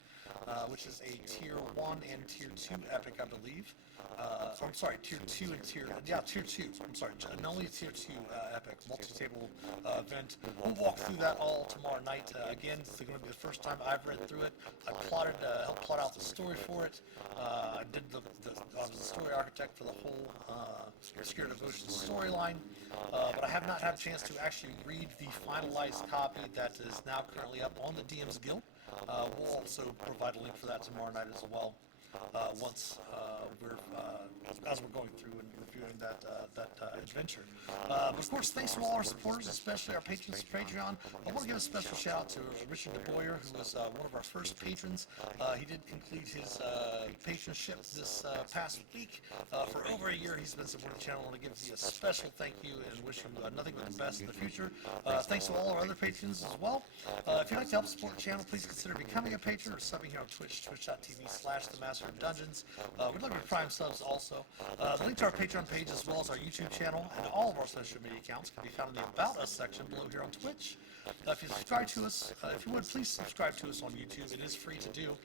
which is a Tier 1 and Tier 2 epic, I believe. I'm sorry, Tier 2 and Tier 2. I'm sorry, not only Tier 2 epic, multi-table event. We'll walk through that all tomorrow night. Again, it's going to be the first time I've read through it. I helped plot out the story for it. I was the story architect for the whole Obscure Devotion storyline. But I have not had a chance to actually read the finalized copy that is now currently up on the DM's Guild. We'll also provide a link for that tomorrow night as well. Once as we're going through and reviewing that adventure. But of course, thanks to all our supporters, especially our patrons for Patreon. I want to give a special shout out to Richard DeBoyer, who was one of our first patrons. He did complete his patronship this past week. For over a year, he's been supporting the channel. I want to give you a special thank you and wish him nothing but the best in the future. Thanks to all our other patrons as well. If you'd like to help support the channel, please consider becoming a patron or subbing here on Twitch, twitch.tv/TheMaster Master of Dungeons. We'd love your Prime subs also. The link to our Patreon page as well as our YouTube channel and all of our social media accounts can be found in the About Us section below here on Twitch. If you subscribe to us, if you would, please subscribe to us on YouTube. It is free to do.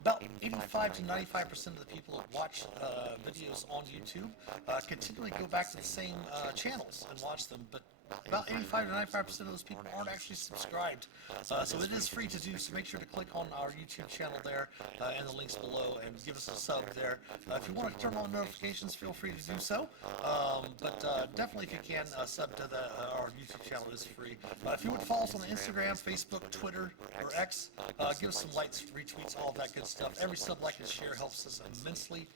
About 85 to 95% of the people that watch videos on YouTube continually go back to the same channels and watch them, but about 85 to 95% of those people aren't actually subscribed. So it is free to do, so make sure to click on our YouTube channel there and the links below and give us a sub there. If you want to turn on notifications, feel free to do so. But definitely if you can, sub to our YouTube channel. Is free. If you would follow us on Instagram, Facebook, Twitter, or X, give us some likes, retweets, all that good stuff. Every sub, like, and share helps us immensely.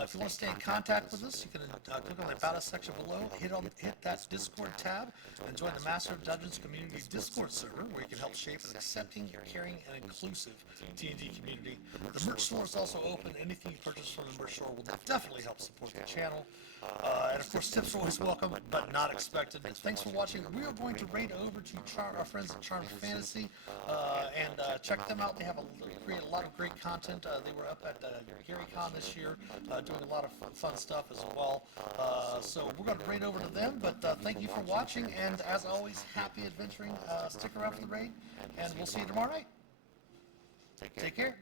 If you want to stay in contact with us, you can click on the About Us section below, hit that Discord tab, and join the Master of Dungeons Community Discord server, where you can help shape an accepting, caring, and inclusive D&D community. The merch store is also open. Anything you purchase from the merch store will definitely help support the channel. And of course, tips are always welcome, but not expected. Thanks for watching. We are going to raid over to our friends at Charmed Fantasy and check them out. They have create a lot of great content. They were up at GaryCon this year, doing a lot of fun stuff as well. So we're going to raid over to them. But thank you for watching, and as always, happy adventuring. Stick around for the raid, and we'll see you tomorrow night. Take care.